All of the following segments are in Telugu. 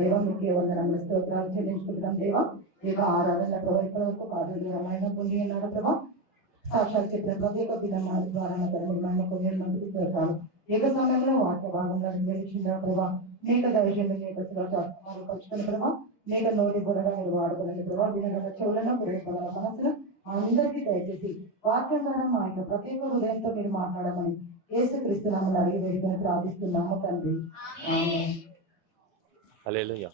దేవ మీకే వందనములు స్తోత్రాలు చెల్లించుకుంటున్నాం దేవా. ఈ యొక్క ఆరాధన ప్రవైపు కాదు దూరమైన పొంది ఉన్నారు ప్రభా. సాక్షాత్ చెప్పిన ప్రతి ఒక్క దినం ద్వారా నిర్మాణ కొన్ని మందికి స్తోత్రాలు. ఏక సమయంలో వాక్య భాగంలో నిలిచిందా ప్రభా. నీక దైర్యం నీకు పరుచుకుని ప్రభా. నీక నోటి బుడగా మీరు వాడుకోనండి ప్రభా. వినగల చెవులను ప్రేమల మనసును అందరికీ దయచేసి వాక్యం ద్వారా మా యొక్క ప్రత్యేక హృదయంతో మీరు మాట్లాడమని యేసుక్రీస్తు నామమున అడిగి వేడుకొని ప్రార్థిస్తున్నాము తండ్రి. హల్లెలూయా.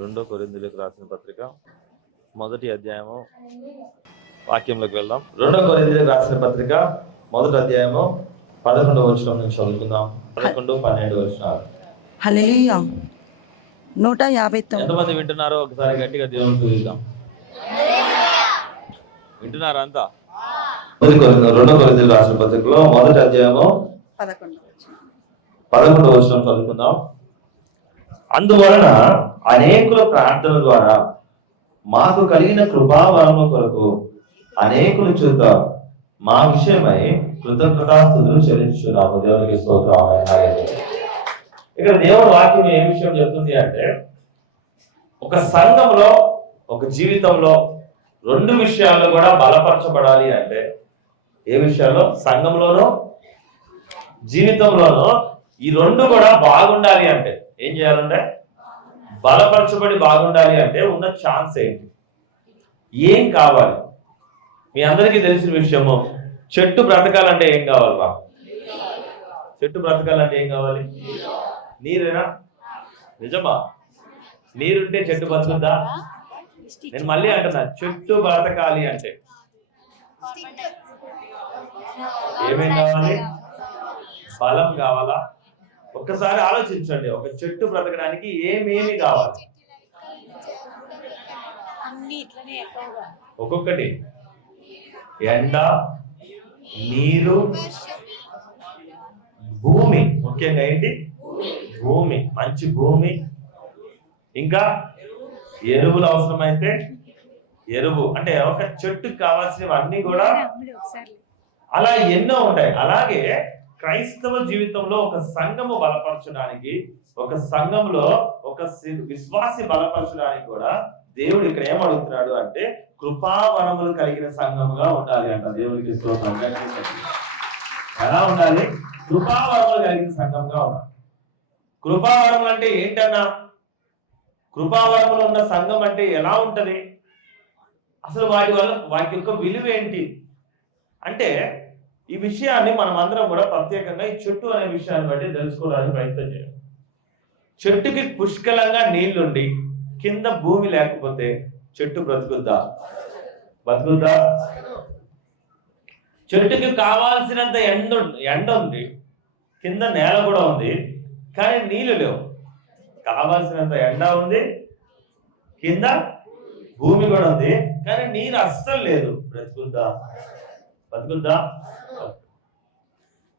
2 కొరింథీయులకు రాసిన పత్రిక 1వ అధ్యాయము వాక్యంలోకి వెళ్దాం. 2 కొరింథీయులకు రాసిన పత్రిక 1వ అధ్యాయము 11వ వచనం నుంచి చదువుకుందాం. 11, 12 వచనాలు. హల్లెలూయా. 159. ఎంతమంది వింటున్నారో ఒకసారి గట్టిగా దేవుని స్తుతిద్దాం. వింటున్నారా అంతా? 2 కొరింథీయులకు రాసిన పత్రికలో 1వ అధ్యాయము 11వ వచనం చదువుకుందాం. అందువలన అనేకుల ప్రార్థన ద్వారా మాకు కలిగిన కృపావరము కొరకు అనేకుల చేత మా విషయమై కృతజ్ఞతాస్తుతులు చెల్లించున్నాము. దేవునికి స్తోత్రం. ఇక్కడ దేవుని వాక్యం ఏ విషయం చెప్తుంది అంటే, ఒక సంఘంలో ఒక జీవితంలో 2 విషయాలు కూడా బలపరచబడాలి అంటే, ఏ విషయాల్లో? సంఘంలోనూ జీవితంలోనూ ఈ 2 కూడా బాగుండాలి అంటే ఏం చేయాలంటే, బలపరచబడి బాగుండాలి అంటే ఉన్న ఛాన్స్ ఏంటి, ఏం కావాలి? మీ అందరికీ తెలిసిన విషయము, చెట్టు బ్రతకాలంటే ఏం కావాలరా? చెట్టు బ్రతకాలంటే ఏం కావాలి? నీరేనా? నిజమా? నీరుంటే చెట్టు బతుకుద్దా? నేను మళ్ళీ అంటున్నా, చెట్టు బ్రతకాలి అంటే ఏమేం కావాలి? బలం కావాలా? ఒక్కసారి ఆలోచించండి, ఒక చెట్టు బ్రతకడానికి ఏమేమి కావాలి? ఒక్కొక్కటి: ఎండ, నీరు, భూమి. ముఖ్యంగా ఏంటి? భూమి, మంచి భూమి. ఇంకా ఎరువులు అవసరమైతే ఎరువు. అంటే ఒక చెట్టుకు కావాల్సినవన్నీ కూడా అలా ఎన్నో ఉంటాయి. అలాగే క్రైస్తవ జీవితంలో ఒక సంఘము బలపరచడానికి, ఒక సంఘంలో ఒక విశ్వాసి బలపరచడానికి కూడా దేవుడు ఇక్కడ ఏమడుగుతున్నాడు అంటే, కృపావరములు కలిగిన సంఘముగా ఉండాలి అంట. దేవునికి స్తోత్రం. ఎలా ఉండాలి? కృపావరములు కలిగిన సంఘంగా ఉండాలి. కృపావరములు అంటే ఏంటన్నా? కృపావరములు ఉన్న సంఘం అంటే ఎలా ఉంటది? అసలు వాటి యొక్క విలువ ఏంటి అంటే, ఈ విషయాన్ని మనం అందరం కూడా ప్రత్యేకంగా ఈ చెట్టు అనే విషయాన్ని బట్టి తెలుసుకోవడానికి ప్రయత్నం చేయాలి. చెట్టుకి పుష్కలంగా నీళ్లుండి కింద భూమి లేకపోతే చెట్టు బ్రతుకుద్దా? బతుకుద్దా? చెట్టుకి కావాల్సినంత ఎండ ఉంది, కింద నేల కూడా ఉంది, కానీ నీళ్లు లేవు. కావాల్సినంత ఎండ ఉంది, కింద భూమి కూడా ఉంది, కానీ నీరు అస్సలు లేదు. బ్రతుకుద్దా? బతుకుద్దా?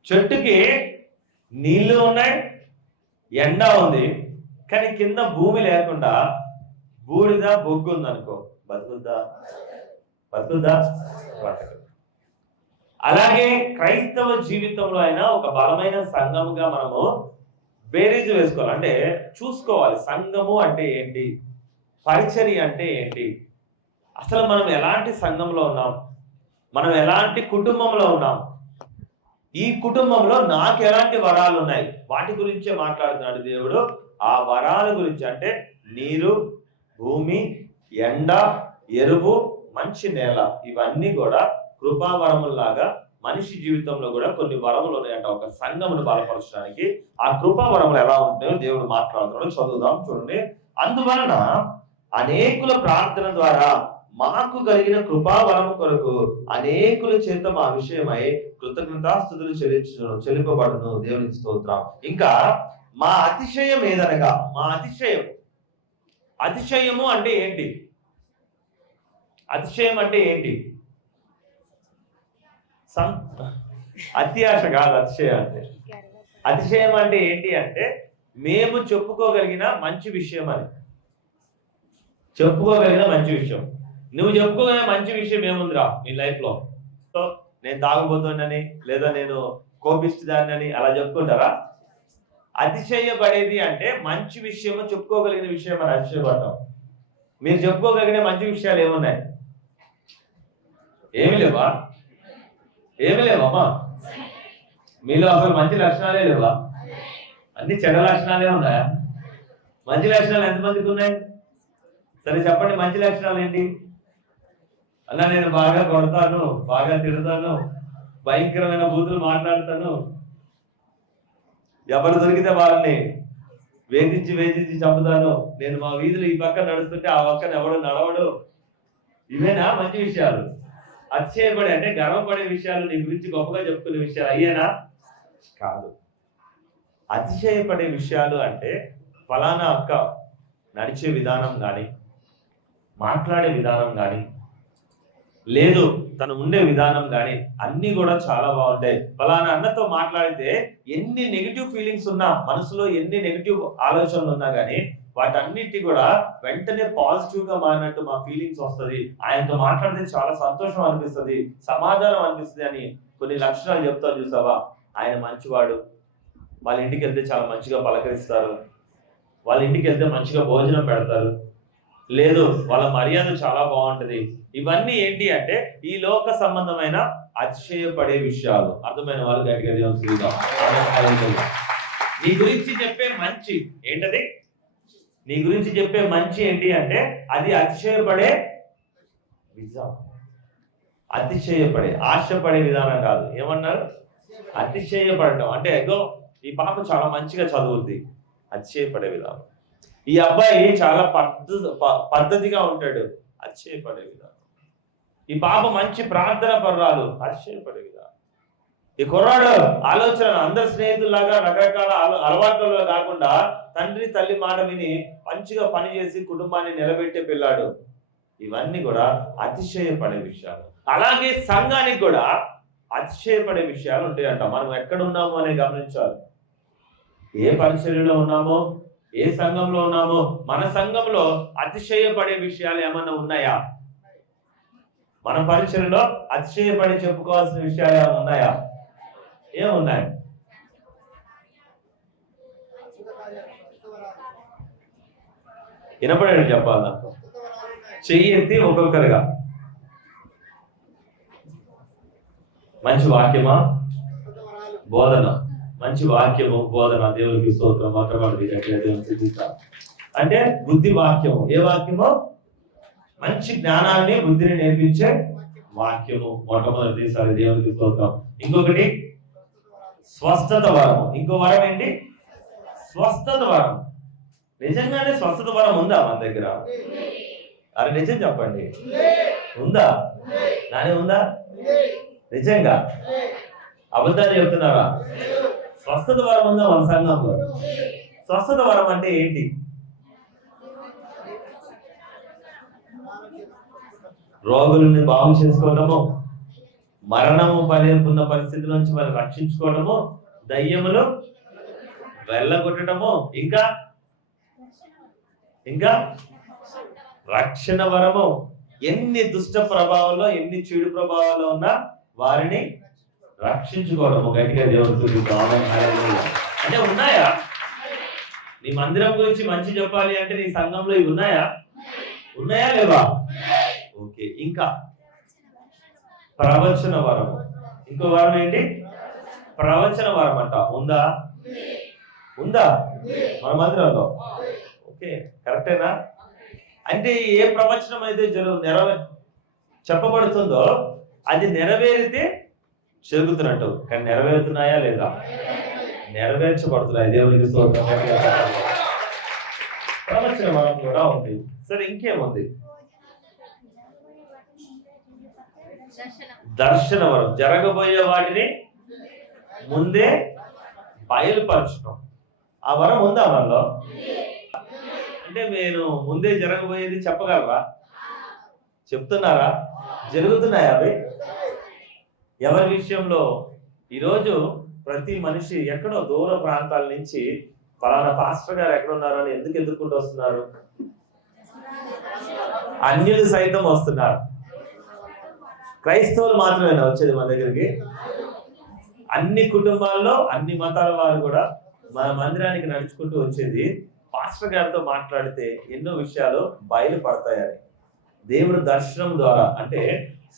చెట్టుకి నీళ్లు ఉన్నాయి, ఎండ ఉంది, కానీ కింద భూమి లేకుండా బూడిద బొగ్గు ఉంది అనుకో, బతుకుద్దా? బతుకుద్దా? బతకదు. అలాగే క్రైస్తవ జీవితంలో అయినా ఒక బలమైన సంఘముగా మనము బేరీజు వేసుకోవాలి. అంటే చూసుకోవాలి, సంఘము అంటే ఏంటి, పరిచర్య అంటే ఏంటి, అసలు మనం ఎలాంటి సంఘంలో ఉన్నాం, మనం ఎలాంటి కుటుంబంలో ఉన్నాం, ఈ కుటుంబంలో నాకు ఎలాంటి వరాలు ఉన్నాయి, వాటి గురించే మాట్లాడుతున్నాడు దేవుడు. ఆ వరాల గురించి అంటే నీరు, భూమి, ఎండ, ఎరువు, మంచి నేల, ఇవన్నీ కూడా కృపావరములాగా మనిషి జీవితంలో కూడా కొన్ని వరములు ఉన్నాయంట ఒక సంఘమును బలపరచడానికి. ఆ కృపావరములు ఎలా ఉంటాయో దేవుడు మాట్లాడుతున్నాడు. చదువుదాం, చూడండి. అందువలన అనేకుల ప్రార్థన ద్వారా మాకు కలిగిన కృపావరము కొరకు అనేకుల చేత మా విషయమై కృతజ్ఞతాస్తుతులు చెల్లింపబడును. దేవునికి స్తోత్రం. ఇంకా మా అతిశయం ఏదనగా, మా అతిశయము అంటే ఏంటి? అతిశయం అంటే ఏంటి? అత్యాశ కాదు అతిశయం అంటే. అతిశయం అంటే ఏంటి అంటే మేము చెప్పుకోగలిగిన మంచి విషయం అని. చెప్పుకోగలిగిన మంచి విషయం. నువ్వు చెప్పుకోగలిగిన మంచి విషయం ఏముందిరా నీ లైఫ్ లో? సో నేను తాగుబోతున్నానని లేదా నేను కోపిస్తుదాన్ని అలా చెప్పుకుంటారా? అతిశయపడేది అంటే మంచి విషయము, చెప్పుకోగలిగిన విషయం అని అతిశయపడతాం. మీరు చెప్పుకోగలిగిన మంచి విషయాలు ఏమున్నాయి? ఏమి లేవా? ఏమి లేవమ్మా? మీలో అసలు మంచి లక్షణాలే లేవా? అన్ని చెడ్డ లక్షణాలే ఉన్నాయా? మంచి లక్షణాలు ఎంతమందికి ఉన్నాయి? సరే చెప్పండి, మంచి లక్షణాలు ఏంటి? అలా నేను బాగా కొడతాను, బాగా తిడతాను, భయంకరమైన బూతులు మాట్లాడతాను, ఎవరు దొరికితే వాళ్ళని వేధించి చంపుతాను, నేను మా వీధులు ఈ పక్కన నడుస్తుంటే ఆ పక్కన ఎవడు నడవడు. ఇవేనా మంచి విషయాలు? అతిశయపడే అంటే గర్వపడే విషయాలు, నీ గురించి గొప్పగా చెప్పుకునే విషయాలు అయ్యేనా? కాదు. అతిశయపడే విషయాలు అంటే ఫలానా అక్క నడిచే విధానం కానీ, మాట్లాడే విధానం కానీ, లేదు తను ఉండే విధానం కానీ అన్ని కూడా చాలా బాగుంటాయి. ఫలానా అన్నతో మాట్లాడితే ఎన్ని నెగిటివ్ ఫీలింగ్స్ ఉన్నా, మనసులో ఎన్ని నెగిటివ్ ఆలోచనలు ఉన్నా కానీ వాటన్నిటి కూడా వెంటనే పాజిటివ్ గా మారినట్టు మా ఫీలింగ్స్ వస్తుంది. ఆయనతో మాట్లాడితే చాలా సంతోషం అనిపిస్తుంది, సమాధానం అనిపిస్తుంది అని కొన్ని లక్షణాలు చెప్తాను. చూసావా? ఆయన మంచివాడు, వాళ్ళ ఇంటికి వెళ్తే చాలా మంచిగా పలకరిస్తారు, వాళ్ళ ఇంటికి వెళ్తే మంచిగా భోజనం పెడతారు, లేదు వాళ్ళ మర్యాద చాలా బాగుంటది. ఇవన్నీ ఏంటి అంటే ఈ లోక సంబంధమైన అతిశయపడే విషయాలు. అర్థమైన వాళ్ళు గట్టిగా దేవుని శ్రీగా. నీ గురించి చెప్పే మంచి ఏంటది? నీ గురించి చెప్పే మంచి ఏంటి అంటే అది అతిశయపడే విధానం. అతిశయపడే, ఆశపడే విధానం కాదు. ఏమన్నారు? అతిశయపడటం అంటే ఏదో ఈ పాప చాలా మంచిగా చదువుద్ది, అతిశయపడే విధానం. ఈ అబ్బాయి చాలా పద్ధతిగా ఉంటాడు, అతిశయపడే విధానం. ఈ పాప మంచి ప్రార్థన పర్రాలు, అతిశయపడే విధానం. ఈ కుర్రాడు ఆలోచన అందరి స్నేహితుల్లాగా రకరకాల అలవాట్లలో కాకుండా తండ్రి తల్లి మాట విని మంచిగా పనిచేసి కుటుంబాన్ని నిలబెట్టే పిల్లాడు. ఇవన్నీ కూడా అతిశయపడే విషయాలు. అలాగే సంఘానికి కూడా అతిశయపడే విషయాలు ఉంటాయంట. మనం ఎక్కడ ఉన్నామో అని గమనించాలి. ఏ పరిచర్యలో ఉన్నామో, ఏ సంఘంలో ఉన్నామో, మన సంఘంలో అతిశయపడే విషయాలు ఏమన్నా ఉన్నాయా? మన పరిచర్యలో అతిశయపడి చెప్పుకోవాల్సిన విషయాలు ఏమైనా ఉన్నాయా? ఏమున్నాయి? వినపడేది చెప్పాలి నాకు. చెయ్యి ఎత్తి ఒక్కొక్కరుగా. మంచి వాక్యమా? బోధన. మంచి వాక్యము, బోధన. దేవునికి స్తోత్రం. అంటే బుద్ధి వాక్యము. ఏ వాక్యము? మంచి జ్ఞానాన్ని, బుద్ధిని నేర్పించే వాక్యము. మొట్టమొదటిసారి దేవునికి స్తోత్రం. ఇంకొకటి స్వస్థత వరం. ఇంకో వరం ఏంటి? స్వస్థత వరం. నిజంగానే స్వస్థత వరం ఉందా మన దగ్గర? అరే నిజం చెప్పండి, ఉందా? నానే ఉందా? నిజంగా అబద్ధాలు చెప్తున్నారా? స్వస్థత వరం ఉందా మన సంఘంలో? స్వస్థత వరం అంటే ఏంటి? రోగుల్ని బాగు చేసుకోవడము, మరణము ఉన్న పరిస్థితి నుంచి మనం రక్షించుకోవడము, దయ్యములు వెళ్ళగొట్టడము, ఇంకా రక్షణ వరము. ఎన్ని దుష్ట ప్రభావాల్లో, ఎన్ని చెడు ప్రభావాల్లో ఉన్నా వారిని రక్షించుకోవడము. గట్టిగా దేవుడు అంటే ఉన్నాయా? నీ మందిరం గురించి మంచి చెప్పాలి అంటే నీ సంఘంలో ఇవి ఉన్నాయా? ఉన్నాయా లేవా? ఓకే. ఇంకా ప్రవచన వరం. ఇంకో వరం ఏంటి? ప్రవచన వరం అంట. ఉందా? ఉందా మన మందిరంలో? ఓకే, కరెక్టేనా? అంటే ఏ ప్రవచనం అయితే చెప్పబడుతుందో అది నెరవేరితే జరుగుతున్నట్టు. కానీ నెరవేరుతున్నాయా లేదా? నెరవేర్చబడుతున్నాయి. దేవునికి స్తోత్రం. ప్రవచన వరం కూడా ఉంది. సరే, ఇంకేముంది? దర్శన వరం. జరగబోయే వాటిని ముందే బయలుపరచడం. ఆ వరం ఉందా మనలో? అంటే మీరు ముందే జరగబోయేది చెప్పగలరా? చెప్తున్నారా? జరుగుతున్నాయా అవి? ఎవరి విషయంలో? ఈరోజు ప్రతి మనిషి ఎక్కడో దూర ప్రాంతాల నుంచి ఫలానా పాస్టర్ గారు ఎక్కడ ఉన్నారు అని ఎందుకు ఎదుర్కొంటూ వస్తున్నారు? అన్యులు సైతం వస్తున్నారు. క్రైస్తవులు మాత్రమేనా వచ్చేది మన దగ్గరికి? అన్ని కుటుంబాల్లో, అన్ని మతాల వారు కూడా మన మందిరానికి నడుచుకుంటూ వచ్చేది పాస్టర్ గారితో మాట్లాడితే ఎన్నో విషయాలు బయలుపడతాయని. దేవుడు దర్శనం ద్వారా, అంటే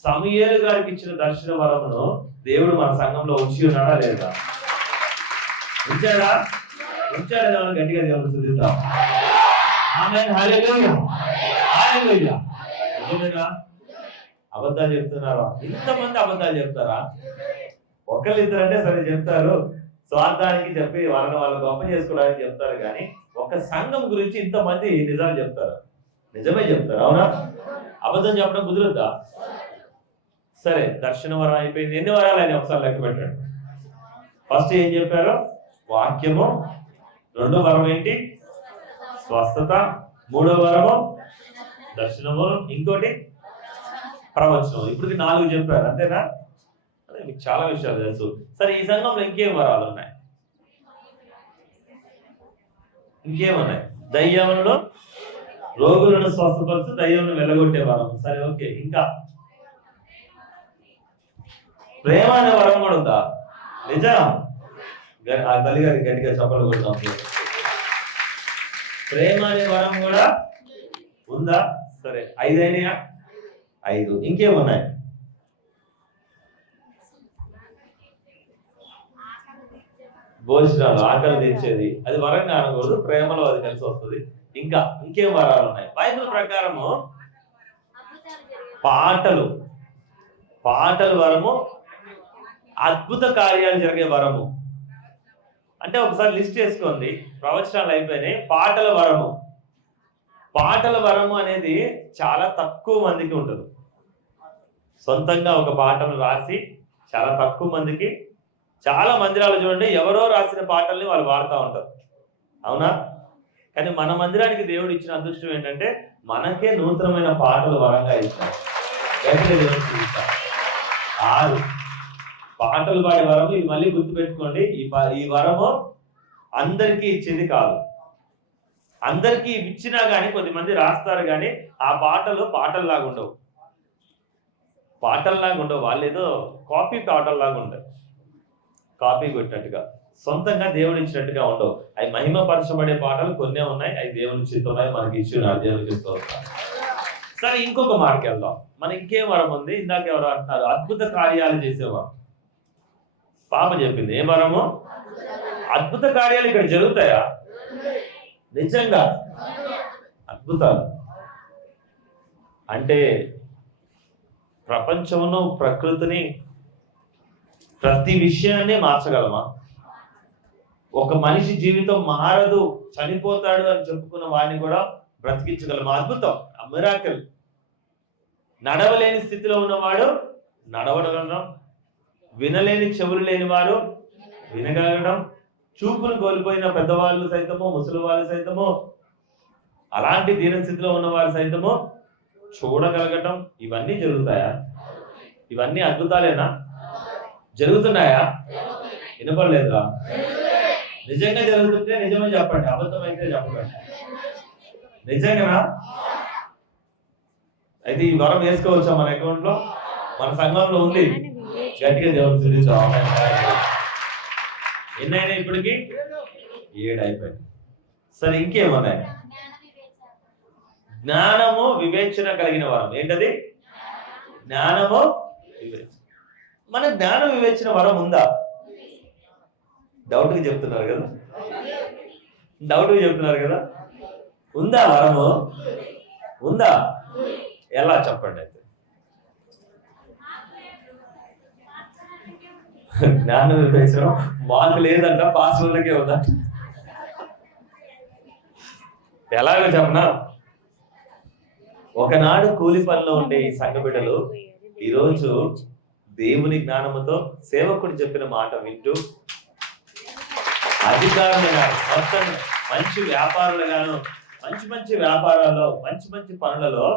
సమూయేలు గారికి ఇచ్చిన దర్శన వరమును దేవుడు మన సంఘంలో ఉంచి ఉన్నాడా లేదా? ఉంచాడా? ఉంచాడా? గట్టిగా దేవుడు చూద్దాం. ఆమేన్, హల్లెలూయా, హల్లెలూయా. నిజమేనా? అబద్ధాలు చెప్తున్నారా? ఇంతమంది అబద్ధాలు చెప్తారా? ఒకళ్ళిద్దరు అంటే సరే చెప్తారు, స్వార్థానికి చెప్పి వాళ్ళ గొప్ప చేసుకోవడానికి చెప్తారు, కానీ ఒక సంఘం గురించి ఇంతమంది నిజాలు చెప్తారు. నిజమే చెప్తారు, అవునా? అబద్ధం చెప్పడం కుదురుద్దా? సరే, దర్శన వరం అయిపోయింది. ఎన్ని వరాలు అయినా ఒకసారి లెక్క పెట్టండి. ఫస్ట్ ఏం చెప్పారు? వాక్యము. రెండో వరం ఏంటి? స్వస్థత. మూడో వరము దర్శనము. ఇంకోటి ప్రవచనం. ఇప్పటికి 4 చెప్పారు, అంతేనా? అదే, మీకు చాలా విషయాలు తెలుసు. సరే, ఈ సంఘంలో ఇంకేం వరాలు ఉన్నాయి? ఇంకేమున్నాయి? దయ్యంలో రోగులను స్వస్థపరుచు, దయ్యంను వెళ్ళగొట్టే వరం. సరే, ఓకే. ఇంకా ప్రేమ అనే వరం కూడా ఉందా? నిజం. ఆ తల్లి గారికి గట్టిగా చెప్పలు కొడతాం. ప్రేమ అనే వరం కూడా ఉందా? సరే, 5 అయినాయా? 5. ఇంకేమున్నాయి? భోజనాలు, ఆకలి తీర్చేది, అది వరంగా అనకూడదు, ప్రేమలో అది కలిసి వస్తుంది. ఇంకా ఇంకేం వరాలు ఉన్నాయి? బైబిల్ ప్రకారము పాటలు వరము, అద్భుత కార్యాలు జరిగే వరము. అంటే ఒకసారి లిస్ట్ చేసుకోండి. ప్రవచనాలు అయిపోయినాయి. పాటల వరము అనేది చాలా తక్కువ మందికి ఉంటుంది. సొంతంగా ఒక పాటలు రాసి చాలా తక్కువ మందికి. చాలా మందిరాలు చూడండి, ఎవరో రాసిన పాటల్ని వాళ్ళు వాడుతూ ఉంటారు, అవునా? కానీ మన మందిరానికి దేవుడు ఇచ్చిన అదృష్టం ఏంటంటే మనకే నూతనమైన పాటలు వరంగా ఇస్తారు. 6 పాటలు పాడే వరము. ఇది మళ్ళీ గుర్తుపెట్టుకోండి. ఈ వరము అందరికీ ఇచ్చేది కాదు. అందరికీ ఇచ్చినా కానీ కొద్దిమంది రాస్తారు, కానీ ఆ పాటల్లాగా ఉండవు. వాళ్ళు ఏదో కాపీ పాటల్లాగా ఉంటాయి, కాపీ కొట్టినట్టుగా, సొంతంగా దేవుడు ఇచ్చినట్టుగా ఉండవు. అవి మహిమపరచబడే పాటలు కొన్నే ఉన్నాయి. అవి దేవుని చిత్తమై మనకి ఇచ్చిన దేవుని చిత్తం. సరే, ఇంకొక మాటకి వెళ్దాం. మన ఇంకేం వరం ఉంది? ఇందాక ఎవరు అంటున్నారు? అద్భుత కార్యాలు చేసేవారు. పాప చెప్పింది ఏ వరము? అద్భుత కార్యాలు ఇక్కడ జరుగుతాయా? నిజంగా అద్భుతాలు అంటే ప్రపంచమును, ప్రకృతిని, ప్రతి విషయాన్ని మార్చగలమా? ఒక మనిషి జీవితం మారదు, చనిపోతాడు అని చెప్పుకున్న వాడిని కూడా బ్రతికించగలమా? అద్భుతం, మిరాకిల్. నడవలేని స్థితిలో ఉన్నవాడు నడవగలగడం, వినలేని చెవులు లేని వారు వినగలగడం, చూపులు కోల్పోయిన పెద్దవాళ్ళు సైతము, ముసలి వాళ్ళు సైతము, అలాంటి దీనస్థితిలో ఉన్నవారు సైతము చూడగలగటం, ఇవన్నీ జరుగుతాయా? ఇవన్నీ అద్భుతాలేనా? జరుగుతున్నాయా? వినపడలేదురా? నిజంగా జరుగుతుంటే నిజమే చెప్పండి, అబద్ధం అయితే చెప్పండి. నిజంగానా? అయితే ఈ వరం వేసుకోవచ్చా మన అకౌంట్ లో? మన సంఘంలో ఉంది. గట్టిగా దేవుడు చూపించాం. ఎన్నైనా ఇప్పటికి 7 అయిపోయింది. సరే, ఇంకేమన్నాయి? జ్ఞానము, వివేచన కలిగిన వరం. ఏంటది? జ్ఞానము, వివేచన. మన జ్ఞాన వివేచన వరం ఉందా? డౌట్గా చెప్తున్నారు కదా. ఉందా వరము? ఉందా? ఎలా చెప్పండి అయితే. జ్ఞాన వివేచన మాకు లేదంట, పాస్టర్లకే ఉందా? ఎలాగో చెప్పనా? ఒకనాడు కూలి పనిలో ఉండే ఈ సంఘ బిడ్డలు ఈరోజు దేవుని జ్ఞానముతో సేవకుడు చెప్పిన మాట వింటూ అధికారులుగా, మొత్తం మంచి వ్యాపారులుగాను, మంచి వ్యాపారాల్లో, మంచి పనులలో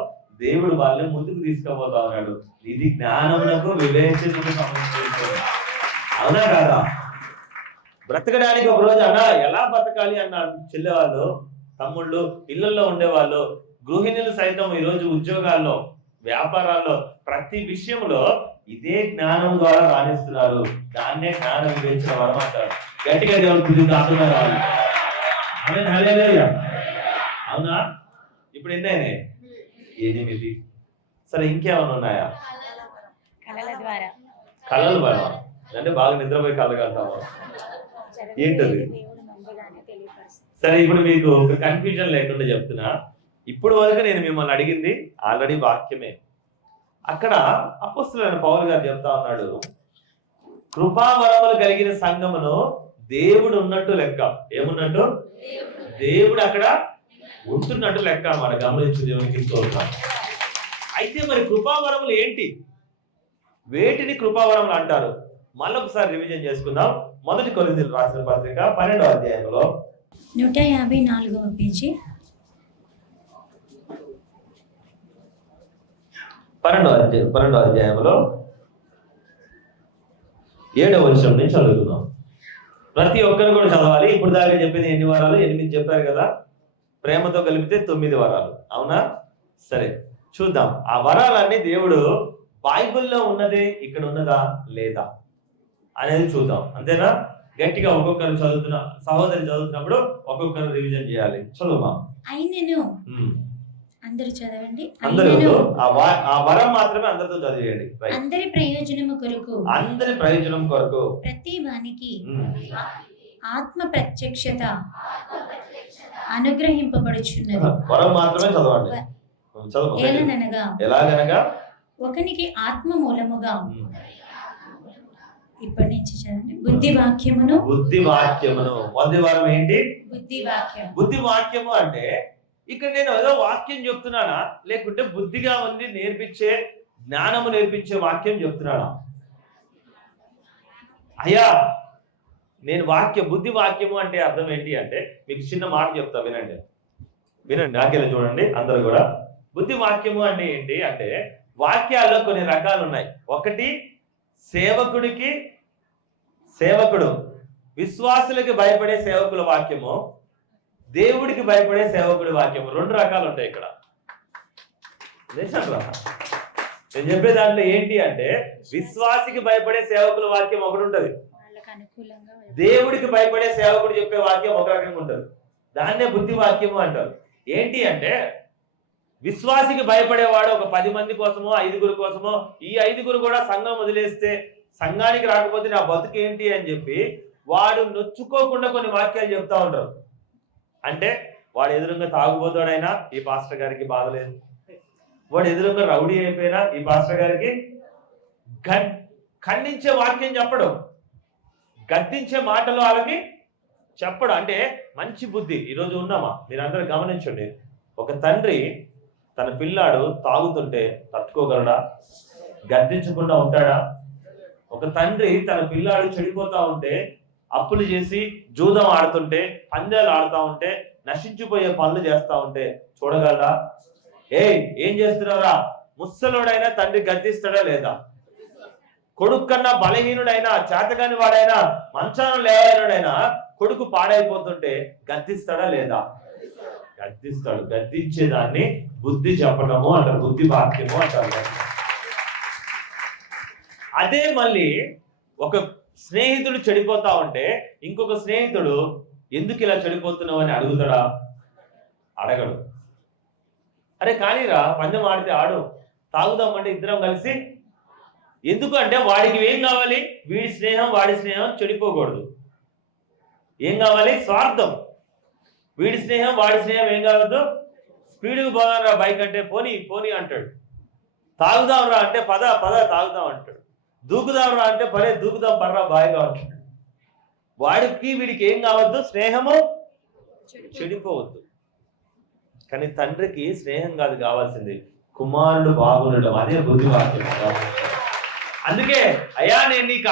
దేవుడు వాళ్ళని ముందుకు తీసుకుపోతా ఉన్నాడు. ఇది జ్ఞానమునకు, వివేచనకు సంబంధించిన, అవునా కాదా? బ్రతకడానికి ఒక రోజు అన్నా ఎలా బ్రతకాలి అన్న చెల్లెవాళ్ళు, తమ్ముళ్ళు, ఇళ్లలో ఉండేవాళ్ళు, గృహిణులు సైతం ఈరోజు ఉద్యోగాల్లో, వ్యాపారాల్లో, ప్రతి విషయంలో ఇదే జ్ఞానం ద్వారా రాణిస్తున్నారు. దాన్నే జ్ఞాన వివేచన వరం అంటారు. గట్టిగా దేవుడు గురించి అర్థంగా రావాలి. అవునా? ఇప్పుడు ఎన్ని అయినాయి? 8. సరే, ఇంకేమైనా ఉన్నాయా? కళలు వరం అంటే బాగా నిద్రపోయి కళ్ళు కడతాము. ఏంటది? సరే, ఇప్పుడు మీకు ఒక కన్ఫ్యూజన్ లేకుండా చెప్తున్నా. ఇప్పుడు వరకు నేను మిమ్మల్ని అడిగింది ఆల్రెడీ వాక్యమే. అక్కడ అపొస్తలుడైన పౌలు గారు చెప్తా ఉన్నాడు, కృపావరములు కలిగిన సంఘమును దేవుడు ఉన్నట్టు లెక్క. ఏమున్నట్టు? దేవుడు అక్కడ ఉంటున్నట్టు లెక్క అన్నమాట. గమనించు, దేవునికి స్తోత్రం. అయితే మరి కృపావరములు ఏంటి? వేటిని కృపావరములు అంటారు? మళ్ళొకసారి రివిజన్ చేసుకుందాం. 1 కొరింథీయులకు రాసిన పత్రిక 12వ అధ్యాయంలో 154వ పేజీ 12వ అధ్యాయంలో 7వ వచనం నుంచి చదువుకుందాం. ప్రతి ఒక్కరు కూడా చదవాలి. ఇప్పుడు దాకా చెప్పింది ఎన్ని వారాలు? 8 చెప్పారు కదా. ప్రేమతో కలిపితే 9 వారాలు. అవునా? సరే, చూద్దాం. ఆ వరాలన్నీ దేవుడు బైబిల్లో ఉన్నదే ఇక్కడ ఉన్నదా లేదా అనేది చూద్దాం. అంతేనా? గట్టిగా ఒక్కొక్కరు చదువుతున్నా, సహోదరి చదువుతున్నప్పుడు ఒక్కొక్కరు రివిజన్ చేయాలి. చదువుమా. అయినను అందరూ చదవండి. అందరూ ఆ వరం మాత్రమే అందరితో చదివేయండి. అందరి ప్రయోజనము కొరకు, అందరి ప్రయోజనం కొరకు ప్రతి వానికి ఆత్మ ప్రత్యక్షత అనుగ్రహింపబడుచున్నది. వరం మాత్రమే చదవండి. ఎలాగనగా ఒకనికి ఆత్మ మూలముగా, ఇప్పటి నుంచి చదవండి, బుద్ధి వాక్యమును. మొదటి వారం ఏంటి? బుద్ధి వాక్యము అంటే ఇక్కడ నేను ఏదో వాక్యం చెప్తున్నానా, లేకుంటే బుద్ధిగా ఉంది నేర్పించే, జ్ఞానము నేర్పించే వాక్యం చెప్తున్నానా? అయ్యా, నేను బుద్ధి వాక్యము అంటే అర్థం ఏంటి అంటే మీకు చిన్న మాట చెప్తా, వినండి. నాకెళ్ళి చూడండి అందరూ కూడా. బుద్ధి వాక్యము అంటే ఏంటి అంటే, వాక్యాల్లో కొన్ని రకాలు ఉన్నాయి. ఒకటి సేవకుడు విశ్వాసులకి భయపడే సేవకుల వాక్యము, దేవుడికి భయపడే సేవకుడి వాక్యము. 2 రకాలు ఉంటాయి ఇక్కడ. నేను చెప్పే దాంట్లో ఏంటి అంటే, విశ్వాసికి భయపడే సేవకుల వాక్యం ఒకటి ఉంటది, దేవుడికి భయపడే సేవకుడు చెప్పే వాక్యం ఒక రకంగా ఉంటుంది. దాన్నే బుద్ధి వాక్యము అంటారు. ఏంటి అంటే, విశ్వాసికి భయపడేవాడు ఒక 10 మంది కోసమో 5 కోసమో, ఈ 5 కూడా సంఘం వదిలేస్తే, సంఘానికి రాకపోతే నా బతుకు ఏంటి అని చెప్పి వాడు నొచ్చుకోకుండా కొన్ని వాక్యాలు చెప్తా ఉంటారు. అంటే వాడు ఎదురుగా తాగుబోతాడైనా ఈ పాస్టర్ గారికి బాధ లేదు, వాడు ఎదురుగా రౌడీ అయిపోయినా ఈ పాస్టర్ గారికి ఖండించే వాక్యం చెప్పడం, గద్దించే మాటలు వాళ్ళకి చెప్పడం. అంటే మంచి బుద్ధి. ఈరోజు ఉన్నామా? మీరందరూ గమనించండి. ఒక తండ్రి తన పిల్లాడు తాగుతుంటే తట్టుకోగలడా? గద్దించకుండా ఉంటాడా? ఒక తండ్రి తన పిల్లాడు చెడిపోతా ఉంటే, అప్పులు చేసి జూదం ఆడుతుంటే, పందాలు ఆడుతూ ఉంటే, నశించిపోయే పనులు చేస్తా ఉంటే చూడగలరా? ఏం చేస్తున్నారా? ముసలోడైనా తండ్రి గద్దిస్తాడా లేదా? కొడుకు కన్నా బలహీనుడైనా, చేతగాని వాడైనా, మంచానం లేవైనడైనా కొడుకు పాడైపోతుంటే గద్దిస్తాడా లేదా? గద్దిస్తాడు. గద్దించేదాన్ని బుద్ధి చెప్పడము అంటారు, బుద్ధి వాక్యము అంటారు. అదే మళ్ళీ ఒక స్నేహితుడు చెడిపోతా ఉంటే ఇంకొక స్నేహితుడు ఎందుకు ఇలా చెడిపోతున్నావు అని అడుగుతాడా? అడగడు. అరే కానీరా, పందెం ఆడితే ఆడు, తాగుదామంటే ఇద్దరం కలిసి. ఎందుకు అంటే వాడికి ఏం కావాలి? వీడి స్నేహం వాడి స్నేహం చెడిపోకూడదు. ఏం కావాలి? స్వార్థం. వీడి స్నేహం వాడి స్నేహం ఏం కావద్దు? స్పీడ్కి పోదాంరా బైక్ అంటే పోనీ అంటాడు. తాగుదాం రా అంటే పద తాగుదాం అంటాడు. దూకుదాం రా అంటే దూకుదాం పర్రా బాయిగా అంటాడు. వాడికి వీడికి ఏం కావద్దు? స్నేహము చెడిపోవద్దు. కానీ తండ్రికి స్నేహం కాదు కావాల్సింది, కుమారుడు బాగుండడం. అదే బుద్ధి వాక్యం. అందుకే అయ్యా, నేను నీకు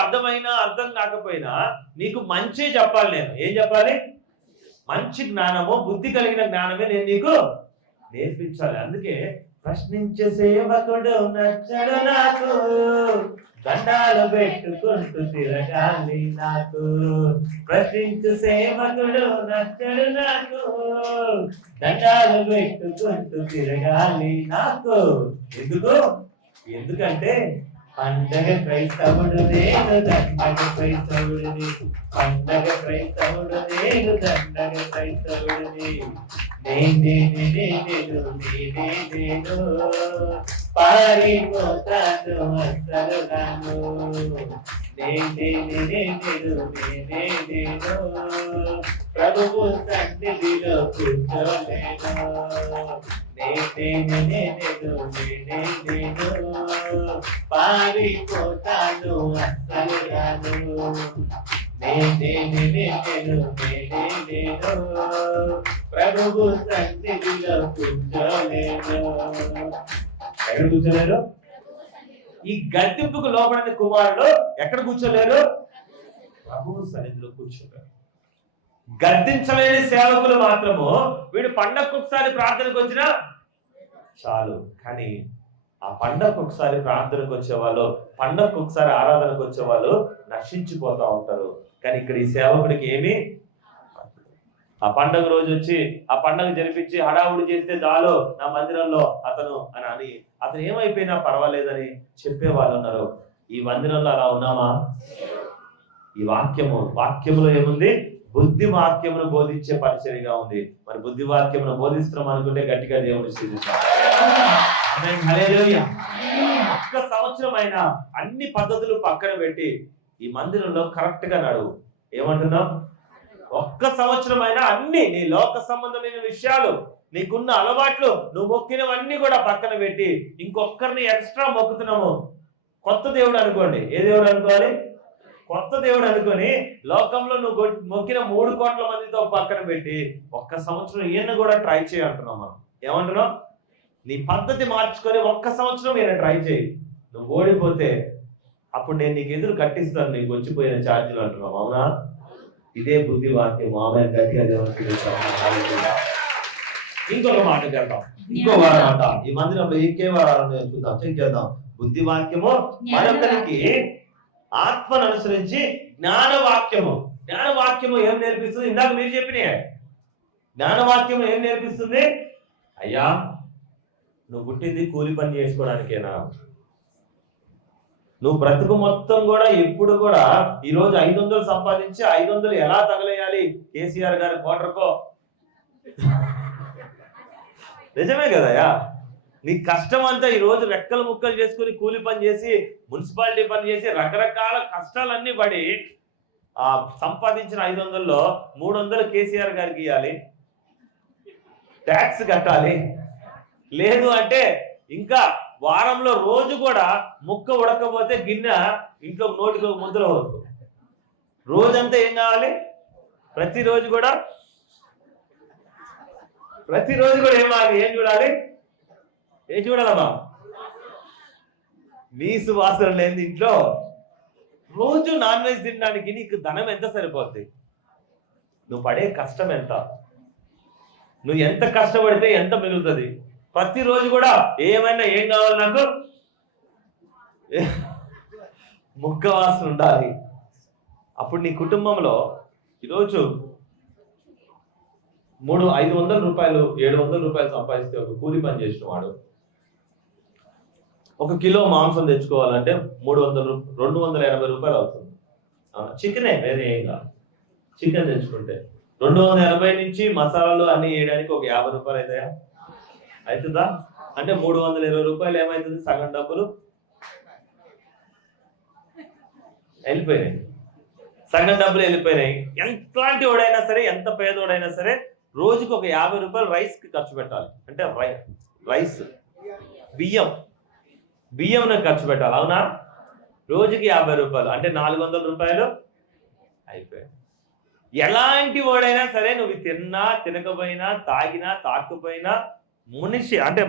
అర్థం కాకపోయినా నీకు మంచి చెప్పాలి. నేను ఏం చెప్పాలి? మంచి జ్ఞానము, బుద్ధి కలిగిన జ్ఞానమే నేను నీకు నేర్పించాలి. అందుకే ప్రశ్నించే సేవకుడు నచ్చడు నాకు, దండాలు పెట్టుకుంటూ తిరగాలి నాకు. ప్రశ్నించు సేవకుడు నచ్చడు నాకు, దండాలు పెట్టుకుంటూ తిరగాలి నాకు. ఎందుకంటే పండగ క్రైస్తవుడు నేను దండగ క్రైస్తవుడిని, పండగ క్రైస్తవుడు నేను దండగ క్రైస్తవుడిని. నేను పారిపోతాను అసలు రాను. నేను ప్రభువు సన్నిధిలో కూర్చోలేను. నేను పారిపోతాను అసలు రాను. నేను ప్రభువు సన్నిధిలో కూర్చోలేను. ఎక్కడ కూర్చోలేరు? ఈ గద్దెంపుకు లోపడని కుమారుడు ఎక్కడ కూర్చోలేరు? ప్రభువు సన్నిధిలో కూర్చోలేరు. గద్దించలేని సేవకులు మాత్రము వీడు పండగకు ఒకసారి ప్రార్థనకు వచ్చినా చాలు, కానీ ఆ పండగకు ఒకసారి ప్రార్థనకు వచ్చేవాళ్ళు, పండగకు ఒకసారి ఆరాధనకు వచ్చేవాళ్ళు నశించిపోతా ఉంటారు. కానీ ఇక్కడ ఈ సేవకుడికి ఏమి, ఆ పండగ రోజు వచ్చి ఆ పండగ జరిపించి హడావుడి చేస్తే చాలు నా మందిరంలో అతను అని అతను ఏమైపోయినా పర్వాలేదని చెప్పే వాళ్ళు ఉన్నారు. ఈ మందిరంలో అలా ఉన్నామా? ఈ వాక్యములో ఏముంది? బుద్ధి వాక్యమును బోధించే పరిచర్యగా ఉంది. మరి బుద్ధి వాక్యమును బోధిస్తున్నాం అనుకుంటే గట్టిగా దేవుని స్తుతిస్తాం. ఒక్క సంవత్సరం అయినా అన్ని పద్ధతులు పక్కన పెట్టి ఈ మందిరంలో కరెక్ట్ గా నడువు. ఏమంటున్నాం? ఒక్క సంవత్సరం అయినా అన్ని నీ లోక సంబంధమైన విషయాలు, నీకున్న అలవాట్లు, నువ్వు మొక్కినవన్నీ కూడా పక్కన పెట్టి ఇంకొకరిని ఎక్స్ట్రా మొక్కుతున్నాము. కొత్త దేవుడు అనుకోండి. ఏ దేవుడు అనుకోవాలి? కొత్త దేవుడు అనుకొని లోకంలో నువ్వు మొక్కిన 3 కోట్ల మందితో పక్కన పెట్టి ఒక్క సంవత్సరం ఈయన కూడా ట్రై చేయి అంటున్నాం మనం. ఏమంటున్నాం? నీ పద్ధతి మార్చుకొని ఒక్క సంవత్సరం ఈయన ట్రై చేయి. నువ్వు ఓడిపోతే అప్పుడు నేను నీకు ఎదురు కట్టిస్తాను నీకు వచ్చిపోయిన ఛార్జీలు అంటున్నాం. అవునా? ఇదే బుద్ధి వాక్యం. ఆమె గట్టిగా దేవుడికి ఇంకొక మాట చేద్దాం. ఇంకో మాట ఈ మందిరంలో ఇంకే వారాలు చూద్దాం, చెక్ చేద్దాం. బుద్ధి వాక్యము మరొకరికి ఆత్మను అనుసరించి జ్ఞానవాక్యము. జ్ఞానవాక్యము ఏం నేర్పిస్తుంది? ఇందాక మీరు చెప్పిన జ్ఞానవాక్యము ఏం నేర్పిస్తుంది? అయ్యా నువ్వు పుట్టింది కూలి పని చేసుకోవడానికేనా? నువ్వు బ్రతుకు మొత్తం కూడా ఎప్పుడు కూడా ఈరోజు 500 సంపాదించి 500 ఎలా తగలేయాలి కేసీఆర్ గారి కోటర్కో? నిజమే కదయా? నీ కష్టం అంతా ఈ రోజు రెక్కలు ముక్కలు చేసుకుని కూలి పని చేసి, మున్సిపాలిటీ పని చేసి, రకరకాల కష్టాలన్నీ పడి ఆ సంపాదించిన 500లో 300 కేసీఆర్ గారికి ఇవ్వాలి, ట్యాక్స్ కట్టాలి. లేదు అంటే ఇంకా వారంలో రోజు కూడా ముక్క ఉడకపోతే గిన్నె ఇంట్లో నోటికి ముద్ర అవుతుంది. రోజంతా ఏం కావాలి? ప్రతిరోజు కూడా ఏం చూడాలి? ఏం చూడాలమ్మా? నీసు వాసన లేని ఇంట్లో రోజు నాన్ వెజ్ తినడానికి నీకు ధనం ఎంత సరిపోద్ది? నువ్వు పడే కష్టం ఎంత? నువ్వు ఎంత కష్టపడితే ఎంత మిగులుతుంది? ప్రతిరోజు కూడా ఏమైనా ఏం కావాలి? నాకు ముక్క వాసన ఉండాలి. అప్పుడు నీ కుటుంబంలో ఈరోజు 500 రూపాయలు 700 రూపాయలు సంపాదిస్తే ఒక కూలి పని చేసిన వాడు 1 కిలో మాంసం తెచ్చుకోవాలంటే 280 రూపాయలు అవుతుంది. చికెనే, వేరే ఏం కాదు. చికెన్ తెచ్చుకుంటే 280 నుంచి మసాలాలు అన్ని వేయడానికి ఒక 50 రూపాయలు అవుతాయా? అవుతుందా? అంటే 320 రూపాయలు ఏమవుతుంది? సగం డబ్బులు వెళ్ళిపోయినాయి. సగం డబ్బులు వెళ్ళిపోయినాయి. ఎంతలాంటి వాడైనా సరే, ఎంత పేదోడైనా సరే రోజుకి ఒక 50 రూపాయలు రైస్కి ఖర్చు పెట్టాలి. అంటే రైస్ బియ్యం ఖర్చు పెట్టాలి. అవునా? రోజుకి 50 రూపాయలు అంటే 400 రూపాయలు అయిపోయాయి. ఎలాంటి వాడైనా సరే నువ్వు తిన్నా తినకపోయినా, తాగినా తాకపోయినా,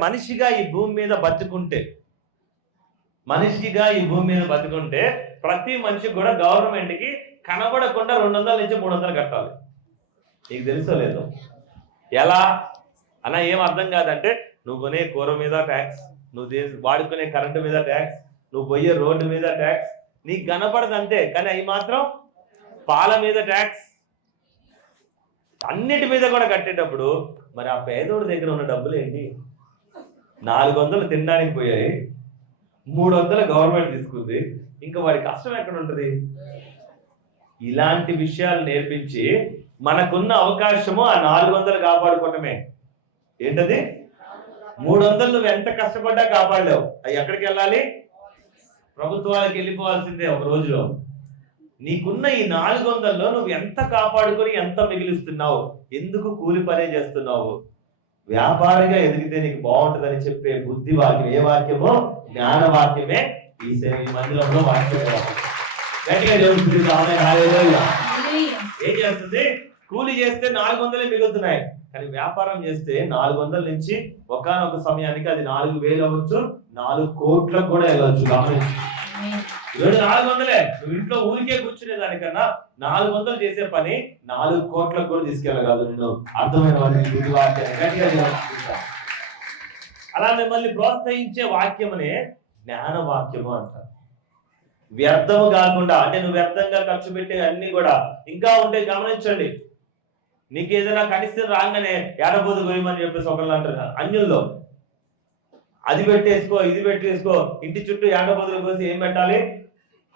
మనిషిగా ఈ భూమి మీద బతుకుంటే ప్రతి మనిషికి కూడా గవర్నమెంట్కి కనబడకుండా 200 నుంచి 300 కట్టాలి. నీకు తెలుసో లేదో? ఎలా అన్నా ఏం అర్థం కాదంటే, నువ్వు కొనే కూర మీద ట్యాక్స్, నువ్వు వాడుకునే కరెంటు మీద ట్యాక్స్, నువ్వు పోయే రోడ్డు మీద ట్యాక్స్, నీకు కనపడదు అంతే. కానీ అవి మాత్రం పాల మీద ట్యాక్స్, అన్నిటి మీద కూడా కట్టేటప్పుడు మరి ఆ పేదోడి దగ్గర ఉన్న డబ్బులు ఏంటి? 400 తినడానికి పోయాయి, 300 గవర్నమెంట్ తీసుకుంది, ఇంకా వాడి కష్టం ఎక్కడ ఉంటుంది? ఇలాంటి విషయాలు నేర్పించి మనకున్న అవకాశము ఆ 400 కాపాడుకోవటమే. ఏంటది? 300 నువ్వు ఎంత కష్టపడ్డా కాపాడలేవు. అవి ఎక్కడికి వెళ్ళాలి? ప్రభుత్వాలకు వెళ్ళిపోవాల్సిందే ఒక రోజులో. నీకున్న ఈ 400లో నువ్వు ఎంత కాపాడుకొని ఎంత మిగిలిస్తున్నావు? ఎందుకు కూలి పనే చేస్తున్నావు? వ్యాపారంగా ఎదిగితే నీకు బాగుంటుందని చెప్పే బుద్ధి వాక్యం. ఏ వాక్యమో? జ్ఞాన వాక్యమే ఈ మందిరంలో వాక్యం. గట్టిగా జరుగుతుంది. ఏం చేస్తుంది? కూలి చేస్తే 400 మిగులుతున్నాయి, కానీ వ్యాపారం చేస్తే 400 నుంచి ఒకానొక సమయానికి అది 4000 అవ్వచ్చు, 4 కోట్లకు కూడా వెళ్ళవచ్చు. గమనించు, ఈరోజు 400. నువ్వు ఇంట్లో ఊరికే కూర్చునే దానికన్నా 400 చేసే పని 4 కోట్లకు కూడా తీసుకెళ్ళగలదు. నేను అర్థమైన వాక్యాన్ని అలా మిమ్మల్ని ప్రోత్సహించే వాక్యమనే జ్ఞాన వాక్యము అంటారు. వ్యర్థము కాకుండా, అంటే నువ్వు వ్యర్థంగా ఖర్చు పెట్టే అన్ని కూడా ఇంకా ఉంటే గమనించండి. నీకు ఏదైనా కనిస్తే రాగానే ఏడబోదు గొయ్యమని చెప్పేసి ఒకళ్ళు అంటారు అన్యుల్లో. అది పెట్టేసుకో, ఇది పెట్టేసుకో, ఇంటి చుట్టూ ఏడబోదులు కోసి ఏం పెట్టాలి?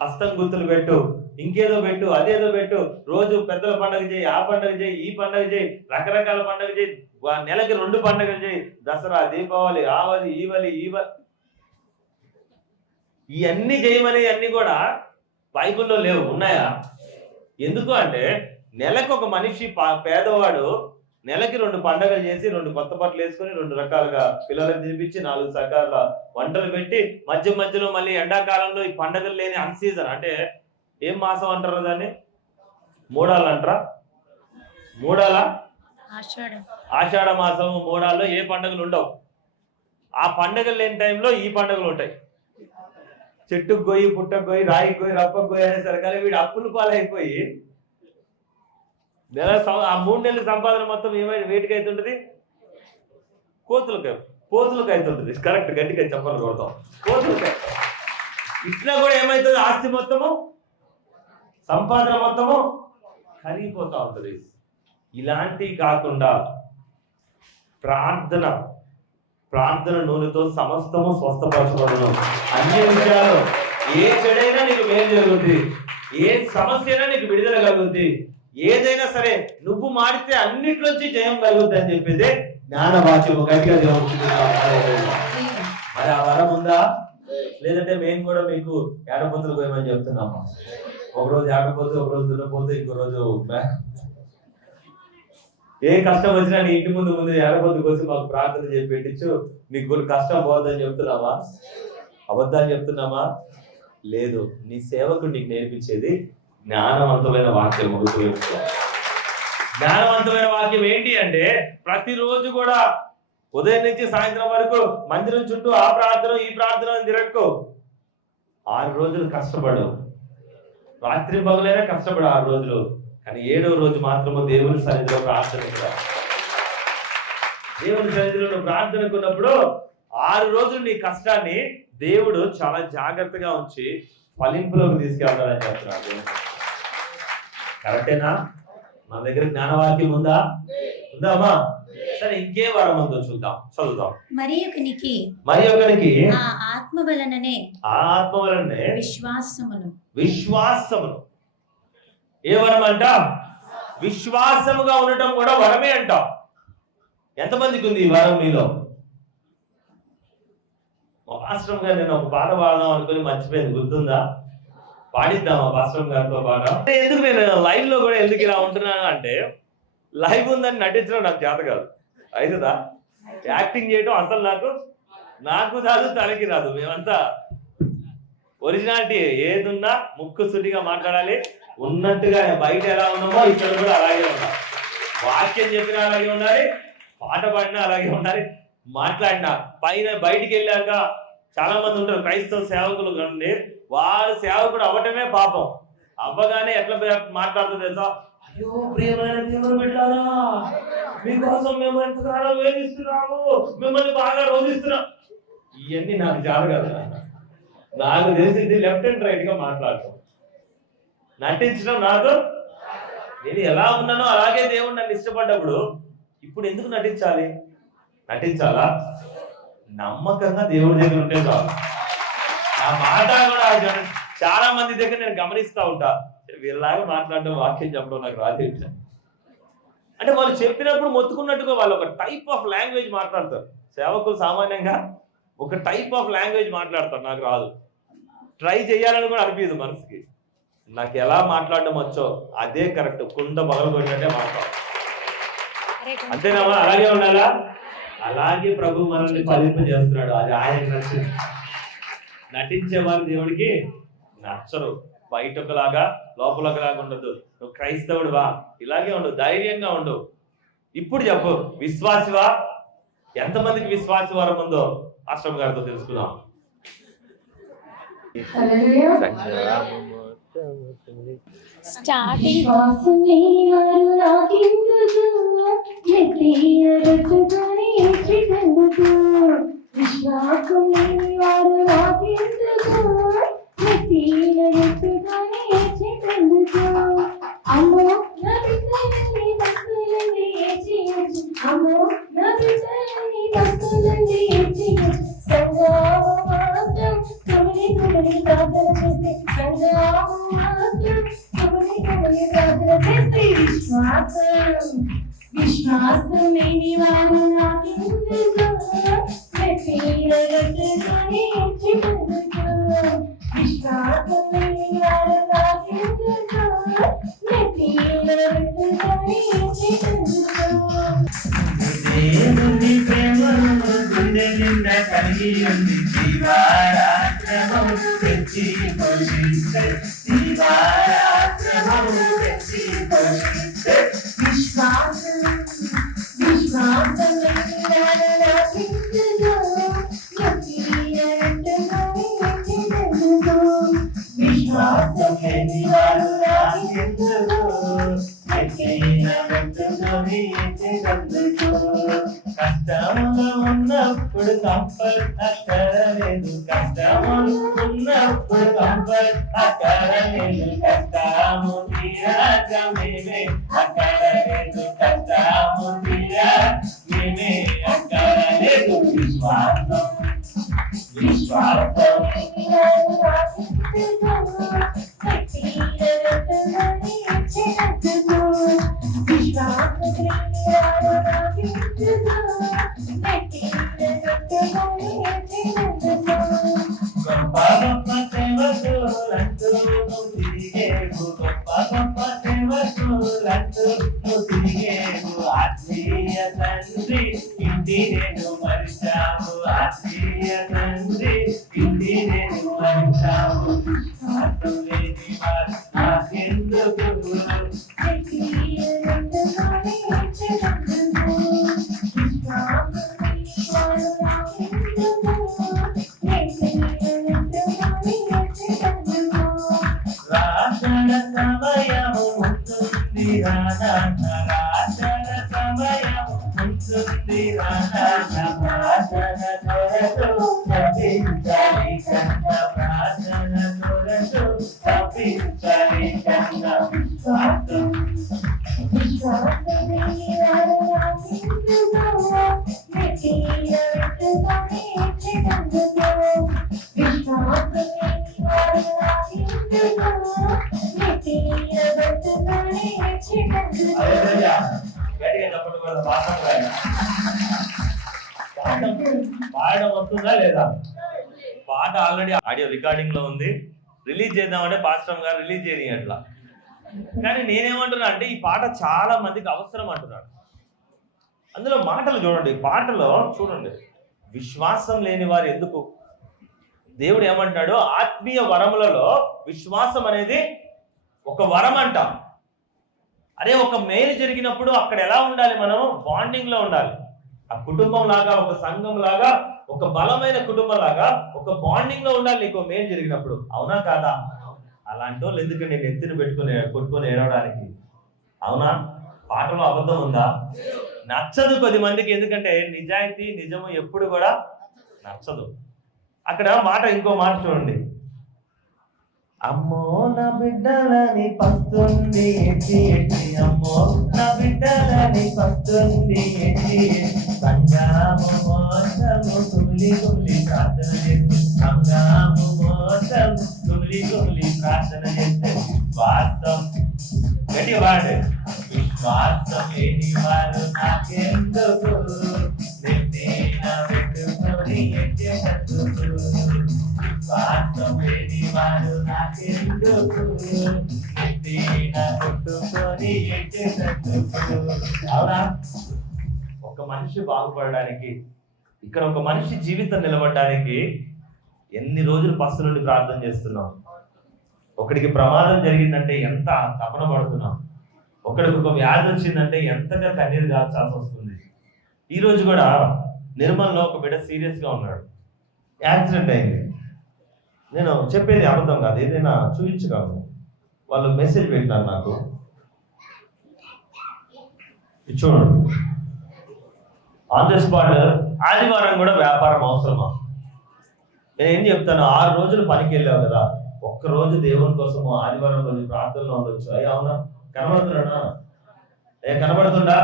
హస్తం గుర్తులు పెట్టు, ఇంకేదో పెట్టు, అదేదో పెట్టు. రోజు పెద్దల పండుగ చేయి, ఆ పండుగ చేయి, ఈ పండుగ చేయి, రకరకాల పండుగ చేయి, నెలకి 2 పండుగలు చేయి, దసరా, దీపావళి, ఆవలి, ఈవలి, ఇవన్నీ చేయమని అన్ని కూడా బైబిల్లో లేవు. ఉన్నాయా? ఎందుకు అంటే నెలకు ఒక మనిషి పేదవాడు నెలకి 2 పండుగలు చేసి 2 కొత్త బట్టలు వేసుకుని 2 రకాలుగా పిల్లలకు తినిపించి 4 రకాల వంటలు పెట్టి మధ్యలో మళ్ళీ ఎండాకాలంలో ఈ పండుగలు లేని అన్సీజన్, అంటే ఏం మాసం అంటారు దాన్ని? మూడాలు అంటారా? ఆషాఢ మాసం, మూడాల్లో ఏ పండుగలు ఉండవు. ఆ పండుగలు లేని టైంలో ఈ పండుగలు ఉంటాయి. చెట్టుకు గొయ్యి, పుట్టకు గొయ్యి, రాయికి గొయ్యి, రప్పకు గొయ్యి అనేసరికి వీడు అప్పులు పాలైపోయి ఆ 3 నెలల సంపాదన మొత్తం ఏమైనా వేటికి అవుతుంటది? కోతులకు అవుతుంటది. కరెక్ట్, గట్టిగా చెప్పాలి కొడతాం. కోతులకి. ఇట్లా కూడా ఏమవుతుంది? ఆస్తి మొత్తము, సంపాదన మొత్తము కరిగిపోతా ఉంటుంది. ఇలాంటివి కాకుండా ప్రార్థన నూనెతో సమస్తము స్వస్థపరచబడను. అన్ని విషయాలు, ఏ చెడైనా నీకు మేలు జరుగుతుంది, ఏ సమస్య అయినా నీకు విడుదల కలుగుతుంది, ఏదైనా సరే నువ్వు మారితే అన్నిట్లోంచి జయం కలుగుతుంది అని చెప్పేదే జ్ఞాన వాక్యము. గట్టిగా మరి ఆ వరం ఉందా? లేదంటే మేము కూడా మీకు ఏడపోతులు పోయమని చెప్తున్నాము. ఒకరోజు ఏడపోతే, ఒకరోజు దున్నపోతే, ఇంకో రోజు ఏ కష్టం వచ్చినా నీ ఇంటి ముందు ఏడపోతు కోసం మాకు ప్రార్థన చేసి పెట్టించు, నీకు కొన్ని కష్టం పోద్దని చెప్తున్నావా? అబద్ధాలు చెప్తున్నామా? లేదు. నీ సేవకుడు నీకు నేర్పించేది జ్ఞానవంతమైన వాక్యం. జ్ఞానవంతమైన వాక్యం ఏంటి అంటే ప్రతిరోజు కూడా ఉదయం నుంచి సాయంత్రం వరకు మందిరం చుట్టూ ఆ ప్రార్థన ఈ ప్రార్థన తిరక్కో. 6 రోజులు కష్టపడు, రాత్రి పగలైనా కష్టపడు 6 రోజులు, కానీ 7వ రోజు మాత్రము దేవుని సన్నిధిలో ప్రార్థన. దేవుని సన్నిధిలో ప్రార్థనకున్నప్పుడు 6 రోజులు నీ కష్టాన్ని దేవుడు చాలా జాగ్రత్తగా ఉంచి ఫలింపులోకి తీసుకెళ్తాడని చెప్తున్నాడు. కరెక్టేనా? మన దగ్గర జ్ఞానవాక్యం ఉందామా? సరే, ఇంకే వరం ఉందో చూద్దాం, చదువుదాం. మరి ఒకనికి ఆ ఆత్మ వలననే విశ్వాసమును. ఏ వరం అంట? విశ్వాసముగా ఉండటం కూడా వరమే అంట. ఎంతమందికి ఉంది ఈ వరం మీలో? పాస్టర్ గారు నేను ఒక పాట పాడదాం అనుకుని మర్చిపోయింది, గుర్తుందా? పాడిద్దామా పాస్టర్ గారితో పాట? ఎందుకు నేను లైవ్ లో కూడా ఎందుకు ఇలా ఉంటున్నాను అంటే, లైవ్ ఉందని నటించడం నాకు చేత కాదు. అవుతుందా? యాక్టింగ్ చేయడం అసలు నాకు రాదు, తనకి రాదు. మేమంతా ఒరిజినాలిటీ ఏదున్నా ముక్కు సుడిగా మాట్లాడాలి, ఉన్నట్టుగా. బయట ఎలా ఉన్నామో ఇక్కడ కూడా అలాగే ఉండాలి. వాక్యం చెప్పినా అలాగే ఉండాలి, పాట పాడినా అలాగే ఉండాలి, మాట్లాడినా. బయటికి వెళ్ళాక చాలా మంది ఉంటారు క్రైస్తవ సేవకులు కండి, వారు సేవకుడు అవ్వటమే పాపం. అవ్వగానే ఎట్లా మాట్లాడుతుంది తెలుసా? అయ్యో ప్రియమైన దేవుని బిడ్డలారా, మీకోసం మేము ఎంతగానో వేధిస్తున్నాము, మిమ్మల్ని బాగా రోధిస్తున్నాం. ఇవన్నీ నాకు జరగదు. నాకు తెలిసింది లెఫ్ట్ అండ్ రైట్ గా మాట్లాడటం, నటించడం నాకు. నేను ఎలా ఉన్నానో అలాగే దేవుడు నన్ను ఇష్టపడ్డప్పుడు ఇప్పుడు ఎందుకు నటించాలా? నమ్మకంగా దేవుడి దగ్గర ఉంటే చాలు. ఆ మాట కూడా చాలా మంది దగ్గర నేను గమనిస్తూ ఉంటా, వీళ్ళలాగా మాట్లాడడం, వాక్యం చెప్పడం నాకు రాదు. అంటే వాళ్ళు చెప్పినప్పుడు మొత్తుకున్నట్టుగా వాళ్ళు ఒక టైప్ ఆఫ్ లాంగ్వేజ్ మాట్లాడతారు. సేవకులు సామాన్యంగా ఒక టైప్ ఆఫ్ లాంగ్వేజ్ మాట్లాడతారు, నాకు రాదు. ట్రై చేయాలని కూడా అనిపించదు మనసుకి. నాకు ఎలా మాట్లాడడం వచ్చో అదే కరెక్ట్, కుండ పగలగొట్టినట్టే మాట్లాడు. అంతేనామా? అలాగే ఉండాలా? అలాగే ప్రభు మనల్ని ఫలింపజేస్తున్నాడు. అది ఆయనకు నచ్చింది. నటించే వారు దేవుడికి నచ్చరు. బయట ఒకలాగా లోపల ఒకలాగా ఉండదు. నువ్వు క్రైస్తవుడువా, ఇలాగే ఉండు, ధైర్యంగా ఉండు. ఇప్పుడు చెప్పు, విశ్వాసివా? ఎంతమందికి విశ్వాసి వరం ఉందో ఆశ్రమ గారితో తెలుసుకుందాం. స్టార్టింగ్ కోసం లేనివారు నాకెందుకు నెత్తినట్టుకొని ఎచ్చినందుకు, విశ్వాసం లేనివారు నాకెందుకు నెత్తినట్టుకొని ఎచ్చినందుకు, అమ్మో నా బిడ్డలని భక్తులని ఏచియచ్చు, అమ్మో నా బిడ్డలని భక్తులని ఏచియచ్చు, సంఘము మాత్రం కమలి కమలి ప్రార్థన చేస్తే, సంఘము మాత్రం కమలి కమలి ప్రార్థన చేస్తే, విశ్వాసం లేని వారు నాకెందుకు నెత్తినట్టుకొని ఎచ్చినందుకు, విశ్వాసం లేని వారు నాకెందుకు నెత్తినట్టుకొని ఎచ్చినందుకు. దేవుని ప్రేమను గుండె నిండా కలిగి ఉంది, దీవారాత్రము తెచ్చి పోషిస్తే, దీవారాత్రము తెచ్చి పోషిస్తే, విశ్వాసం లేని వారు నాకెందుకు నెత్తినట్టుకొని ఎచ్చినందుకు, విశ్వాసం లేని వారు నాకెందుకు నెత్తినట్టుకొని ఎచ్చినందుకు. కష్టములో ఉన్నప్పుడు కంఫర్ట్ అక్కరలేదు, కష్టములు ఉన్నప్పుడు కంఫర్ట్ అక్కరలేదు, కష్టము తీరాక మేమే అక్కరలేదు, కష్టము తీరాక మేమే అక్కరలేదు. విశ్వాసం విశ్వాసం గొప్ప గొప్ప సేవకులంటూ నువ్వు తిరిగేవు, గొప్ప గొప్ప సేవకులంటూ నువ్వు తిరిగేవు, ఆత్మీయ తండ్రి ఇంటి నేను మరిచావు, ఆత్మీయ తండ్రి ఇంటి నేను మరిచావు. విశ్వాసం లేని వారు నాకెందుకు రాజన సమయము ఉంటుంది రాజన, రాజన సమయము ఉంటుంది రాజన, ప్రార్థన కొరకు తప్పించాలి కన్న, ప్రార్థన కొరకు తప్పించాలి కన్న. విశ్వాసం లేని వారు నాకెందుకు నెత్తినట్టుకొని ఎచ్చినందుకు, విశ్వాసం లేని వారు నాకెందుకు నెత్తినట్టుకొని ఎచ్చినందుకు. హల్లెలూయా. గట్టిగా చెప్పండి కూడా. పాడడం వస్తుందా లేదా? పాట ఆల్రెడీ ఆడియో రికార్డింగ్ లో ఉంది, రిలీజ్ చేద్దామంటే పాస్టర్ గారు రిలీజ్ చేయని అట్లా. కానీ నేనేమంటున్నా అంటే ఈ పాట చాలా మందికి అవసరం అంటున్నాడు. అందులో మాటలు చూడండి, పాటలో చూడండి, విశ్వాసం లేని వారు ఎందుకు, దేవుడు ఏమంటున్నాడు, ఆత్మీయ వరములలో విశ్వాసం అనేది ఒక వరం అంట. అరే ఒక మేలు జరిగినప్పుడు అక్కడ ఎలా ఉండాలి, మనం బాండింగ్ లో ఉండాలి. ఆ కుటుంబం లాగా, ఒక సంఘం లాగా, ఒక బలమైన కుటుంబం లాగా ఒక బాండింగ్ లో ఉండాలి నీకు మేలు జరిగినప్పుడు. అవునా కాదా? అలాంటి వాళ్ళు ఎందుకంటే నేను ఎత్తిన కొట్టుకొని ఏడవడానికి? అవునా? పాటలో అబద్ధం ఉందా? నచ్చదు 10 మందికి. ఎందుకంటే నిజాయితీ నిజము ఎప్పుడు కూడా నచ్చదు. అక్కడ మాట, ఇంకో మాట చూడండి, అమ్మో నా బిడ్డలని పస్తుంది ఎట్టి ఎట్టి, అమ్మో నా బిడ్డలని పస్తుంది ఎట్టి ఎట్టి, సంఘము మోసము కుమిలి కుమిలి ప్రార్థన చేసి, సంఘము మోసం కుమిలి కుమిలి ప్రార్థన చేస్తే విశ్వాసం గట్టిగా వాడే విశ్వాసం లేని వారు నాకెందుకు నెత్తిన పెట్టుకొని ఎక్కేటందుకు విశ్వాసం లేని వారు నాకెందుకు నెత్తిన పెట్టుకొని ఎక్కేటందుకు. అవునా? ఒక మనిషి బాగుపడడానికి, ఇక్కడ ఒక మనిషి జీవితం నిలబడడానికి ఎన్ని రోజులు పస్తు నుండి ప్రార్థన చేస్తున్నాం. ఒకడికి ప్రమాదం జరిగిందంటే ఎంత తపన పడుతున్నాం. ఒకడికి ఒక వ్యాధి వచ్చిందంటే ఎంతగా కన్నీరు కాల్చాల్సి వస్తుంది. ఈ రోజు కూడా నిర్మల్లో ఒక బిడ్డ సీరియస్గా ఉన్నాడు, యాక్సిడెంట్ అయింది. నేను చెప్పేది అబద్ధం కాదు, ఏదైనా చూపించగలను. వాళ్ళు మెసేజ్ పెట్టినారు నాకు, చూడండి. ఆన్ ద స్పాట్ ఆదివారం కూడా వ్యాపారం అవసరమా? నేను ఏం చెప్తాను, 6 రోజులు పనికి వెళ్ళావు కదా, ఒక్కరోజు దేవుని కోసము ఆదివారం రోజు ప్రార్థనలో ఉండొచ్చు. అయ్యా అవునా? కనబడుతున్నాడా? కనబడుతుందా?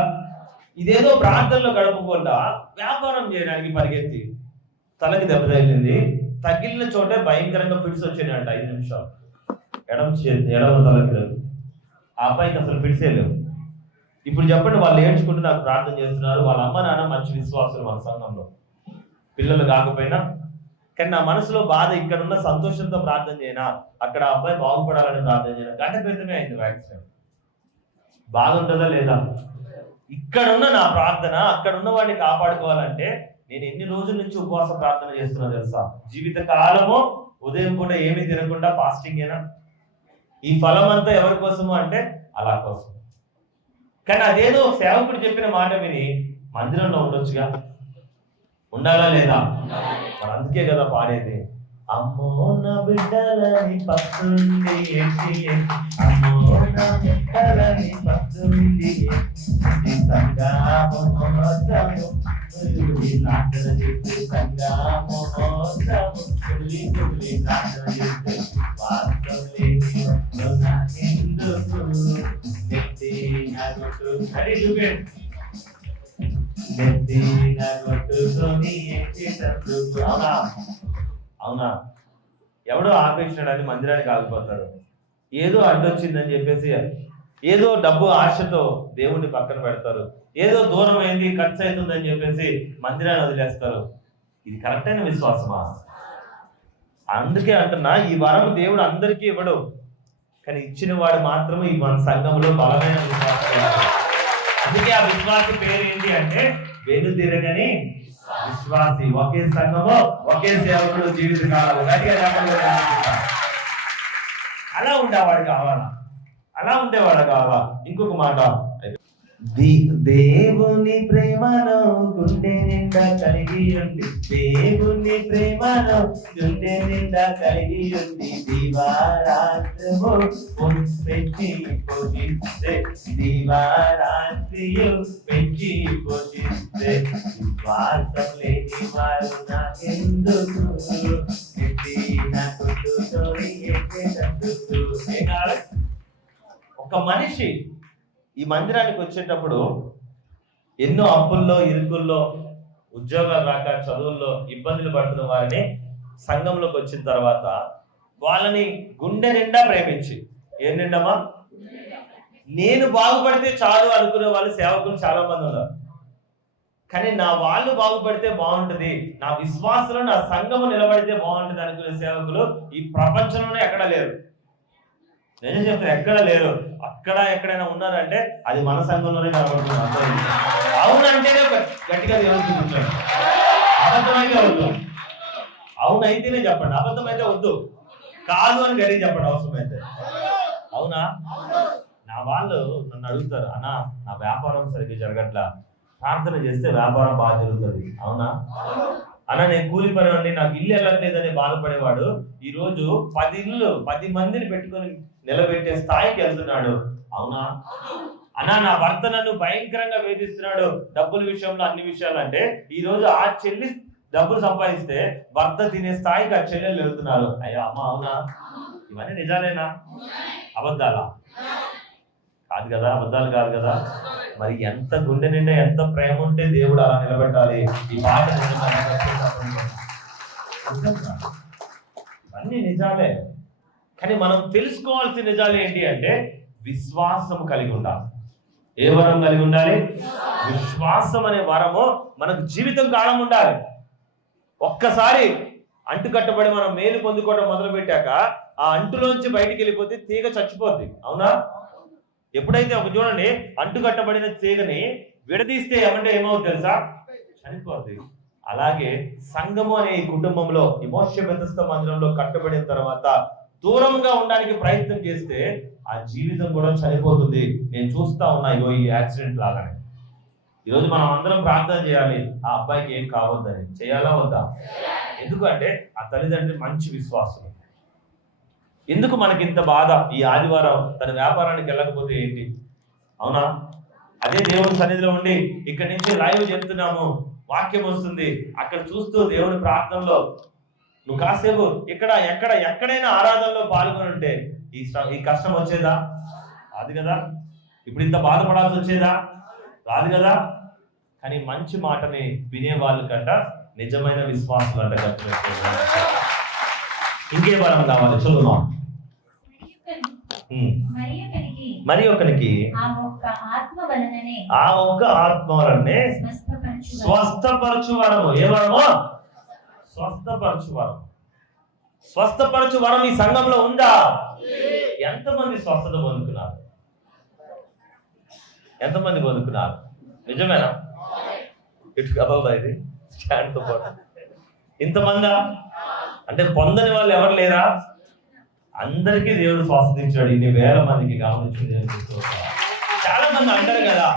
ఇదేదో ప్రార్థనలో గడపకుండా వ్యాపారం చేయడానికి పరిగెత్తి తలకి దెబ్బ తగిలింది. తగిలిన చోటే భయంకరంగా ఫిట్స్ వచ్చినాయంట. 5 నిమిషాలు ఎడమ తలకి లేదు. ఆ అబ్బాయికి అసలు ఫిట్సే లేవు. ఇప్పుడు చెప్పండి, వాళ్ళు ఏడ్చుకుంటూ నాకు ప్రార్థన చేస్తున్నారు. వాళ్ళ అమ్మ నాన్న మంచి విశ్వాసులు మన సంఘంలో, పిల్లలు కాకపోయినా. కానీ నా మనసులో బాధ, ఇక్కడ ఉన్న సంతోషంతో ప్రార్థన చేయనా, అక్కడ అబ్బాయి బాగుపడాలని ప్రార్థన చేయనా. గంట క్రితమే అయింది యాక్సిడెంట్. బాధ ఉంటుందా లేదా? ఇక్కడున్న నా ప్రార్థన అక్కడ ఉన్న వాడిని కాపాడుకోవాలంటే నేను ఎన్ని రోజుల నుంచి ఉపవాస ప్రార్థన చేస్తున్నా తెలుసా? జీవిత కాలము ఉదయం కూడా ఏమీ తినకుండా ఫాస్టింగ్ ఏనా. ఈ ఫలం అంతా ఎవరి కోసము అంటే అలా కోసం. కానీ అదేదో సేవకుడు చెప్పిన మాట విని మందిరంలో ఉండొచ్చుగా, ఉండాలా లేదా? మరి అందుకే కదా పాడేది, అమ్మో నా బిడ్డలని పస్తుండి ఎట్టి, అమ్మో నా బిడ్డలని పస్తుండి సంగాము మోసము ప్రార్థన చేస్తే, సంగాము మోసము కులి కులి ప్రార్థన చేస్తే, వాస్తవం లేని నాకెందుకు నెత్తి నగొట్టు కడిలుగే నెత్తి నగొట్టుకొని ఎక్కేటందుకు. అవునా? అవునా? ఎవడో ఆపేసినాడని మందిరానికి ఆగిపోతారు. ఏదో అడ్డొచ్చిందని చెప్పేసి ఏదో డబ్బు ఆశతో దేవుణ్ణి పక్కన పెడతారు. ఏదో దూరం అయింది, ఖర్చు అవుతుందని చెప్పేసి మందిరాన్ని వదిలేస్తారు. ఇది కరెక్ట్ అయిన విశ్వాసమా? అందుకే అంటున్నా, ఈ వరం దేవుడు అందరికీ ఇవ్వడు, కానీ ఇచ్చిన వాడు మాత్రమే ఈ మన సంఘంలో బలమైన విశ్వాసం. అందుకే ఆ విశ్వాసి పేరు ఏంటి అంటే వెనుతిరగని విశ్వాసి. ఒకే సంఘము, ఒకే సేవకుడు జీవిత కాలం. అలా ఉండేవాడు కావాలా? అలా ఉండేవాడు కావాలా? ఇంకొక మాట, దేవుని ప్రేమను గుండె నిండా కలిగి ఉంది, దేవుని ప్రేమను గుండె నిండా కలిగి ఉంది, దివారాత్రము పెంచి పోషిస్తే, దివారాత్రియు పెంచి పోషిస్తే, విశ్వాసం లేని వారు నాకెందుకు ఎత్తిన కొట్టుకొని ఎక్కేటందుకు. ఒక మనిషి ఈ మందిరానికి వచ్చేటప్పుడు ఎన్నో అప్పుల్లో, ఇరుకుల్లో, ఉద్యోగాలు రాక, చదువుల్లో ఇబ్బందులు పడుతున్న వారిని సంఘంలోకి వచ్చిన తర్వాత వాళ్ళని గుండె నిండా ప్రేమించి, ఏం నిండమా, నేను బాగుపడితే చాలు అనుకునే వాళ్ళు సేవకులు చాలా మంది ఉన్నారు. కానీ నా వాళ్ళు బాగుపడితే బాగుంటుంది, నా విశ్వాసంలో నా సంఘము నిలబడితే బాగుంటుంది అనుకునే సేవకులు ఈ ప్రపంచంలోనే ఎక్కడ లేరు. నేను చెప్తాను, ఎక్కడ లేరు. అక్కడ ఎక్కడైనా ఉన్నారంటే అది మన సంఘంలోనే కనబడుతుంది. అవునంటేనే గట్టిగా దేవుడు, అబద్ధమైతే వద్దు. అవునైతేనే చెప్పండి, అబద్ధమైతే వద్దు. కాదు అని గడి చెప్పండి అవసరమైతే. అవునా? నా వాళ్ళు నన్ను అడుగుతారు, అన్నా నా వ్యాపారం సరిగ్గా జరగట్లా, ప్రార్థన చేస్తే వ్యాపారం బాగా జరుగుతుంది. అవునా? అన్న నేను కూలి పని అండి, నాకు ఇల్లు వెళ్ళట్లేదని బాధపడేవాడు ఈ రోజు 10 మందిని పెట్టుకొని నిలబెట్టే స్థాయికి వెళ్తున్నాడు. అవునా? అన్న నా భర్త నన్ను భయంకరంగా వేధిస్తున్నాడు డబ్బుల విషయంలో, అన్ని విషయాలు. అంటే ఈ రోజు ఆ చెల్లి డబ్బులు సంపాదిస్తే భర్త తినే స్థాయికి ఆ చెల్లెలు వెళ్తున్నారు. అయ్యో అమ్మ, అవునా? ఇవన్నీ నిజాలేనా? అబద్ధాలా? కాదు కదా, అబద్ధాలు కాదు కదా. మరి ఎంత గుండె నిండా ఎంత ప్రేమ ఉంటే దేవుడు అలా నిలబెట్టాలి. ఈ మాట అన్ని నిజాలే. కానీ మనం తెలుసుకోవాల్సిన నిజాలు ఏంటి అంటే విశ్వాసం కలిగి ఉండాలి. ఏ వరం కలిగి ఉండాలి? విశ్వాసం అనే వరము మనకు జీవితం కాలం ఉండాలి. ఒక్కసారి అంటు కట్టబడి మనం మేలు పొందుకోవడం మొదలు పెట్టాక ఆ అంటులోంచి బయటికి వెళ్ళిపోతే తీగ చచ్చిపోద్ది. అవునా? ఎప్పుడైతే ఒక చూడండి అంటు కట్టబడిన తీగని విడదీస్తే ఏమంటే ఏమవుతుంది తెలుసా? చనిపోద్ది. అలాగే సంఘము అనే ఈ కుటుంబంలో ఈ మోక్ష బెతస్త మందిరంలో కట్టబడిన తర్వాత దూరంగా ఉండడానికి ప్రయత్నం చేస్తే ఆ జీవితం కూడా చనిపోతుంది. నేను చూస్తా ఉన్నా ఇగో ఈ యాక్సిడెంట్ లాగానే. ఈరోజు మనం అందరం ప్రార్థన చేయాలి, ఆ అబ్బాయికి ఏం కావద్దని. చేయాలా వద్దా? ఎందుకంటే ఆ తల్లిదండ్రులు మంచి విశ్వాసం. ఎందుకు మనకి ఇంత బాధ? ఈ ఆదివారం తన వ్యాపారానికి వెళ్ళకపోతే ఏంటి? అవునా? అదే దేవుని సన్నిధిలో ఉండి ఇక్కడి నుంచి లైవ్ చెప్తున్నాము, వాక్యం వస్తుంది, అక్కడ చూస్తూ దేవుని ప్రార్థనలో నువ్వు కాసేపు ఎక్కడైనా ఆరాధనలో పాల్గొని ఉంటే ఈ కష్టం వచ్చేదా? రాదు కదా. ఇప్పుడు ఇంత బాధపడాల్సి వచ్చేదా? రాదు కదా. కానీ మంచి మాటని వినే వాళ్ళు కంట నిజమైన విశ్వాసం అంట. ఇంకే వరం కావాలి? చదువుమా. మరి ఒకరికి ఆ ఒక్క ఆత్మ వలనే స్వస్థపరచు వరము. ఏ వరము? స్వస్థపరచు వరం. స్వస్థపరచు వరం ఈ సంఘంలో ఉందా? ఎంతమంది స్వస్థత పొందుకున్నారు? ఎంతమంది పొందుకున్నారు? నిజమేనా? ఇటు కదలదా ఇది స్టాండ్తో పాటు? ఇంతమందా? అంటే పొందని వాళ్ళు ఎవరు లేరా? అందరికీ దేవుడు స్వస్థించాడు. ఇన్ని వేల మందికి గమనించింది. చాలా మంది అంటారు కదా,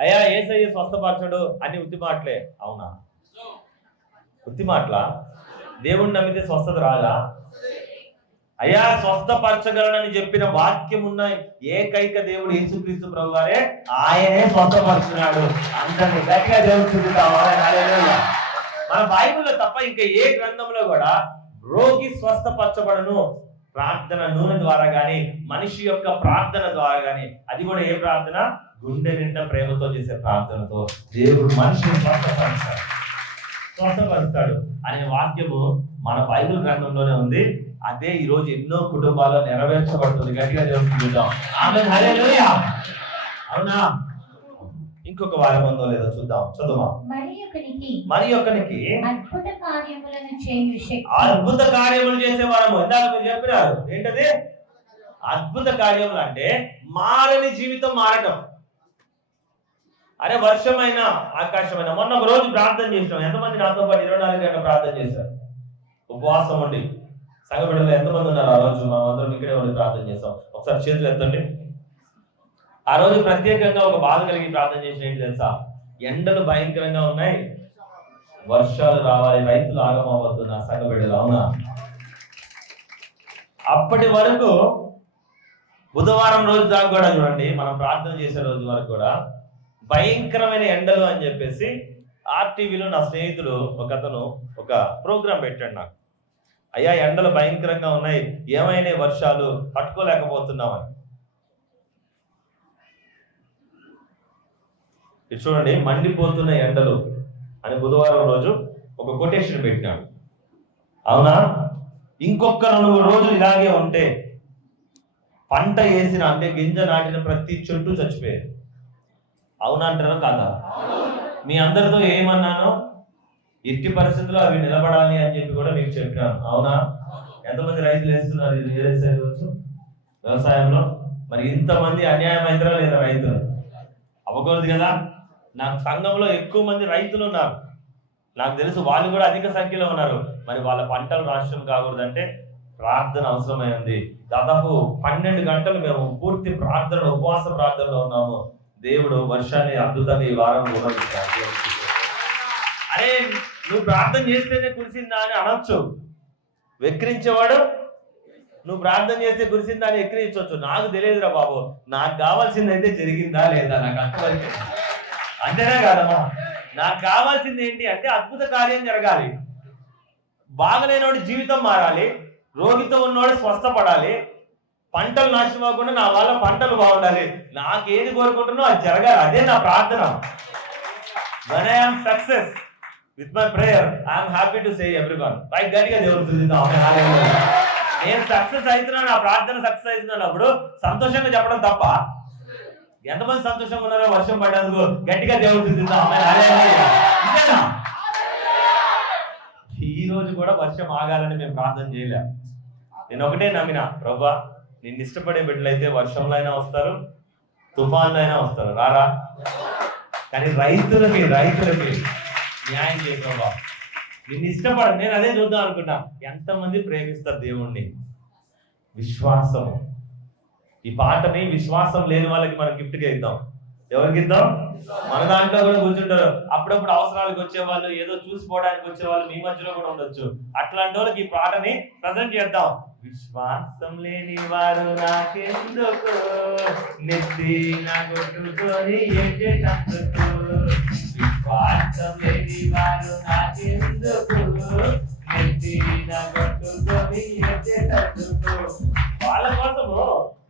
అయ్యా యేసయ్య స్వస్థపరచడు అని ఉత్తి మాటలే. అవునా? ఉత్తి మాటలా? దేవుణ్ణి నమ్మితే స్వస్థత రాదా? అయ్యా స్వస్థపరచగలనని చెప్పిన వాక్యం ఉన్న ఏకైక దేవుడు యేసుక్రీస్తు ప్రభు వారే. ఆయనే స్వస్థపరుచున్నాడు. అందరినీ గట్టిగా దేవుడు చూపుతావాలి. మన బైబిల్లో తప్ప ఇంకా ఏ గ్రంథంలో కూడా రోగి స్వస్థపరచబడను ప్రార్థన నూనె ద్వారా గాని, మనిషి యొక్క ప్రార్థన ద్వారా గాని, అది కూడా ఏ ప్రార్థన? గుండె నిండా ప్రేమతో చేసే ప్రార్థనతో దేవుడు మనిషిని స్వస్థపరుస్తాడు అనే వాక్యము మన బైబిల్ గ్రంథంలోనే ఉంది. అదే ఈ రోజు ఎన్నో కుటుంబాల్లో నెరవేర్చబడుతుంది. గట్టిగా చూద్దాం. హల్లెలూయా. అవునా? ఇంకొక వారం ఉందో లేదో చూద్దాం. చదువు. మరి ఒకనికి అద్భుత కార్యములు చేసే వారము. ఇందాక మీరు చెప్పినారు ఏంటది? అద్భుత కార్యములు అంటే మారని జీవితం మారటం. అరే వర్షమైన ఆకాశమైన. మొన్న ఒక రోజు ప్రార్థన చేసినాం. ఎంతమంది నాతో పాటు 24 గంటలు ప్రార్థన చేశారు? ఉపవాసం ఉండి. సంఘ బిడ్డలు ఎంతమంది ఉన్నారు ఆ రోజు? మనం అందరం ఇక్కడే ఉండి ప్రార్థన చేస్తాం. ఒకసారి చేతులు ఎత్తండి. ఆ రోజు ప్రత్యేకంగా ఒక బాధ కలిగి ప్రార్థన చేసిన ఏంటి తెలుసా? ఎండలు భయంకరంగా ఉన్నాయి, వర్షాలు రావాలి, రైతులు ఆగమవద్దు నా సంఘ బిడ్డలు. అవునా? అప్పటి వరకు బుధవారం రోజు దాకా కూడా చూడండి, మనం ప్రార్థన చేసే రోజు వరకు కూడా భయంకరమైన ఎండలు అని చెప్పేసి ఆర్టీవీలో నా స్నేహితుడు ఒకతను ఒక ప్రోగ్రాం పెట్టాడు నాకు. అయ్యా ఎండలు భయంకరంగా ఉన్నాయి, ఏమైనా వర్షాలు తట్టుకోలేకపోతున్నామని. ఇది చూడండి, మండిపోతున్న ఎండలు అని బుధవారం రోజు ఒక కొటేషన్ పెట్టినాడు. అవునా? ఇంకొక 2 రోజులు ఇలాగే ఉంటే పంట వేసిన అంటే గింజ నాటిన ప్రతి చెట్టు చచ్చిపోయేది. అవునా అంటారా కాదా? మీ అందరితో ఏమన్నాను? ఎట్టి పరిస్థితుల్లో అవి నిలబడాలి అని చెప్పి కూడా మీకు చెప్పినాను. అవునా? ఎంతమంది రైతులు వేస్తున్నారు వ్యవసాయంలో? మరి ఇంతమంది అన్యాయం అవుతారా లేదా? రైతులు అవ్వకూడదు కదా. నాకు సంఘంలో ఎక్కువ మంది రైతులు ఉన్నారు, నాకు తెలుసు. వాళ్ళు కూడా అధిక సంఖ్యలో ఉన్నారు. మరి వాళ్ళ పంటలు నాశనం కాకూడదంటే ప్రార్థన అవసరమైంది. దాదాపు 12 గంటలు మేము పూర్తి ప్రార్థన, ఉపవాస ప్రార్థనలో ఉన్నాము. దేవుడు వర్షాన్ని అద్భుతంగా ఈ వారం ఉపయోగిస్తాడు. అరే నువ్వు ప్రార్థన చేస్తేనే కురిసిందా అని అనొచ్చు. వెక్కిరించేవాడు నువ్వు ప్రార్థన చేస్తే కురిసిందా అని ఎక్కిరించవచ్చు. నాకు తెలియదురా బాబు, నాకు కావాల్సింది అయితే జరిగిందా లేదా నాకు అంతవరకు. అంతేనా కాదమ్మా? నాకు కావాల్సింది ఏంటి అంటే అద్భుత కార్యం జరగాలి, బాగలేనోడి జీవితం మారాలి, రోగితో ఉన్నోడు స్వస్థపడాలి, పంటలు నాశనం అవ్వకుండా నా వాళ్ళ పంటలు బాగుండాలి. నాకేది కోరుకుంటున్నా అది జరగాలి. అదే నా ప్రార్థన. When I am success, with my prayer I'm happy to say everyone right గట్టిగా దేవుడు స్తుతిద్దాం. ఆమేన్. హల్లెలూయా. నేను సక్సెస్ అవుతున్నాను, ఆ ప్రార్థన సక్సెస్ అవుతున్నప్పుడు సంతోషంగా చెప్పడం తప్ప. ఎంతమంది సంతోషంగా ఉన్నారో వర్షం పడ్డందుకు గట్టిగా దేవుడు స్తుతిద్దాం. ఆమేన్. హల్లెలూయా. ఇంతేనా? ఈ రోజు కూడా వర్షం ఆగాలని మేము ప్రార్థన చేయలేం. నేను ఒకటే నమ్మిన, ప్రభా నిన్ను ఇష్టపడే బిడ్డలైతే వర్షంలో అయినా వస్తారు, తుఫాన్లో అయినా వస్తారు, రారా. కానీ రైతులకి న్యాయం చేయ ప్రభా. నిన్ను ఇష్టపడ, నేను అదే చూద్దాం అనుకుంటా. ఎంతమంది ప్రేమిస్తారు దేవుణ్ణి? విశ్వాసం. ఈ పాటని విశ్వాసం లేని వాళ్ళకి మనం గిఫ్ట్గా ఇద్దాం. ఎవరికి ఇద్దాం? మన దాంట్లో కూడా కూర్చుంటారు. అప్పుడప్పుడు అవసరాలకు వచ్చేవాళ్ళు, ఏదో చూసిపోవడానికి వచ్చేవాళ్ళు మీ మధ్యలో కూడా ఉండొచ్చు. అట్లాంటి వాళ్ళకి ఈ పాటని ప్రజెంట్ చేద్దాం. విశ్వాసం లేని వారు నాకెందుకు, నెత్తి నా కొట్టుకొని ఎట్టేటందుకు. విశ్వాసం లేని వారు నాకెందుకు, నెత్తి నా కొట్టుకొని ఎట్టేటందుకు. వాళ్ళ కోసము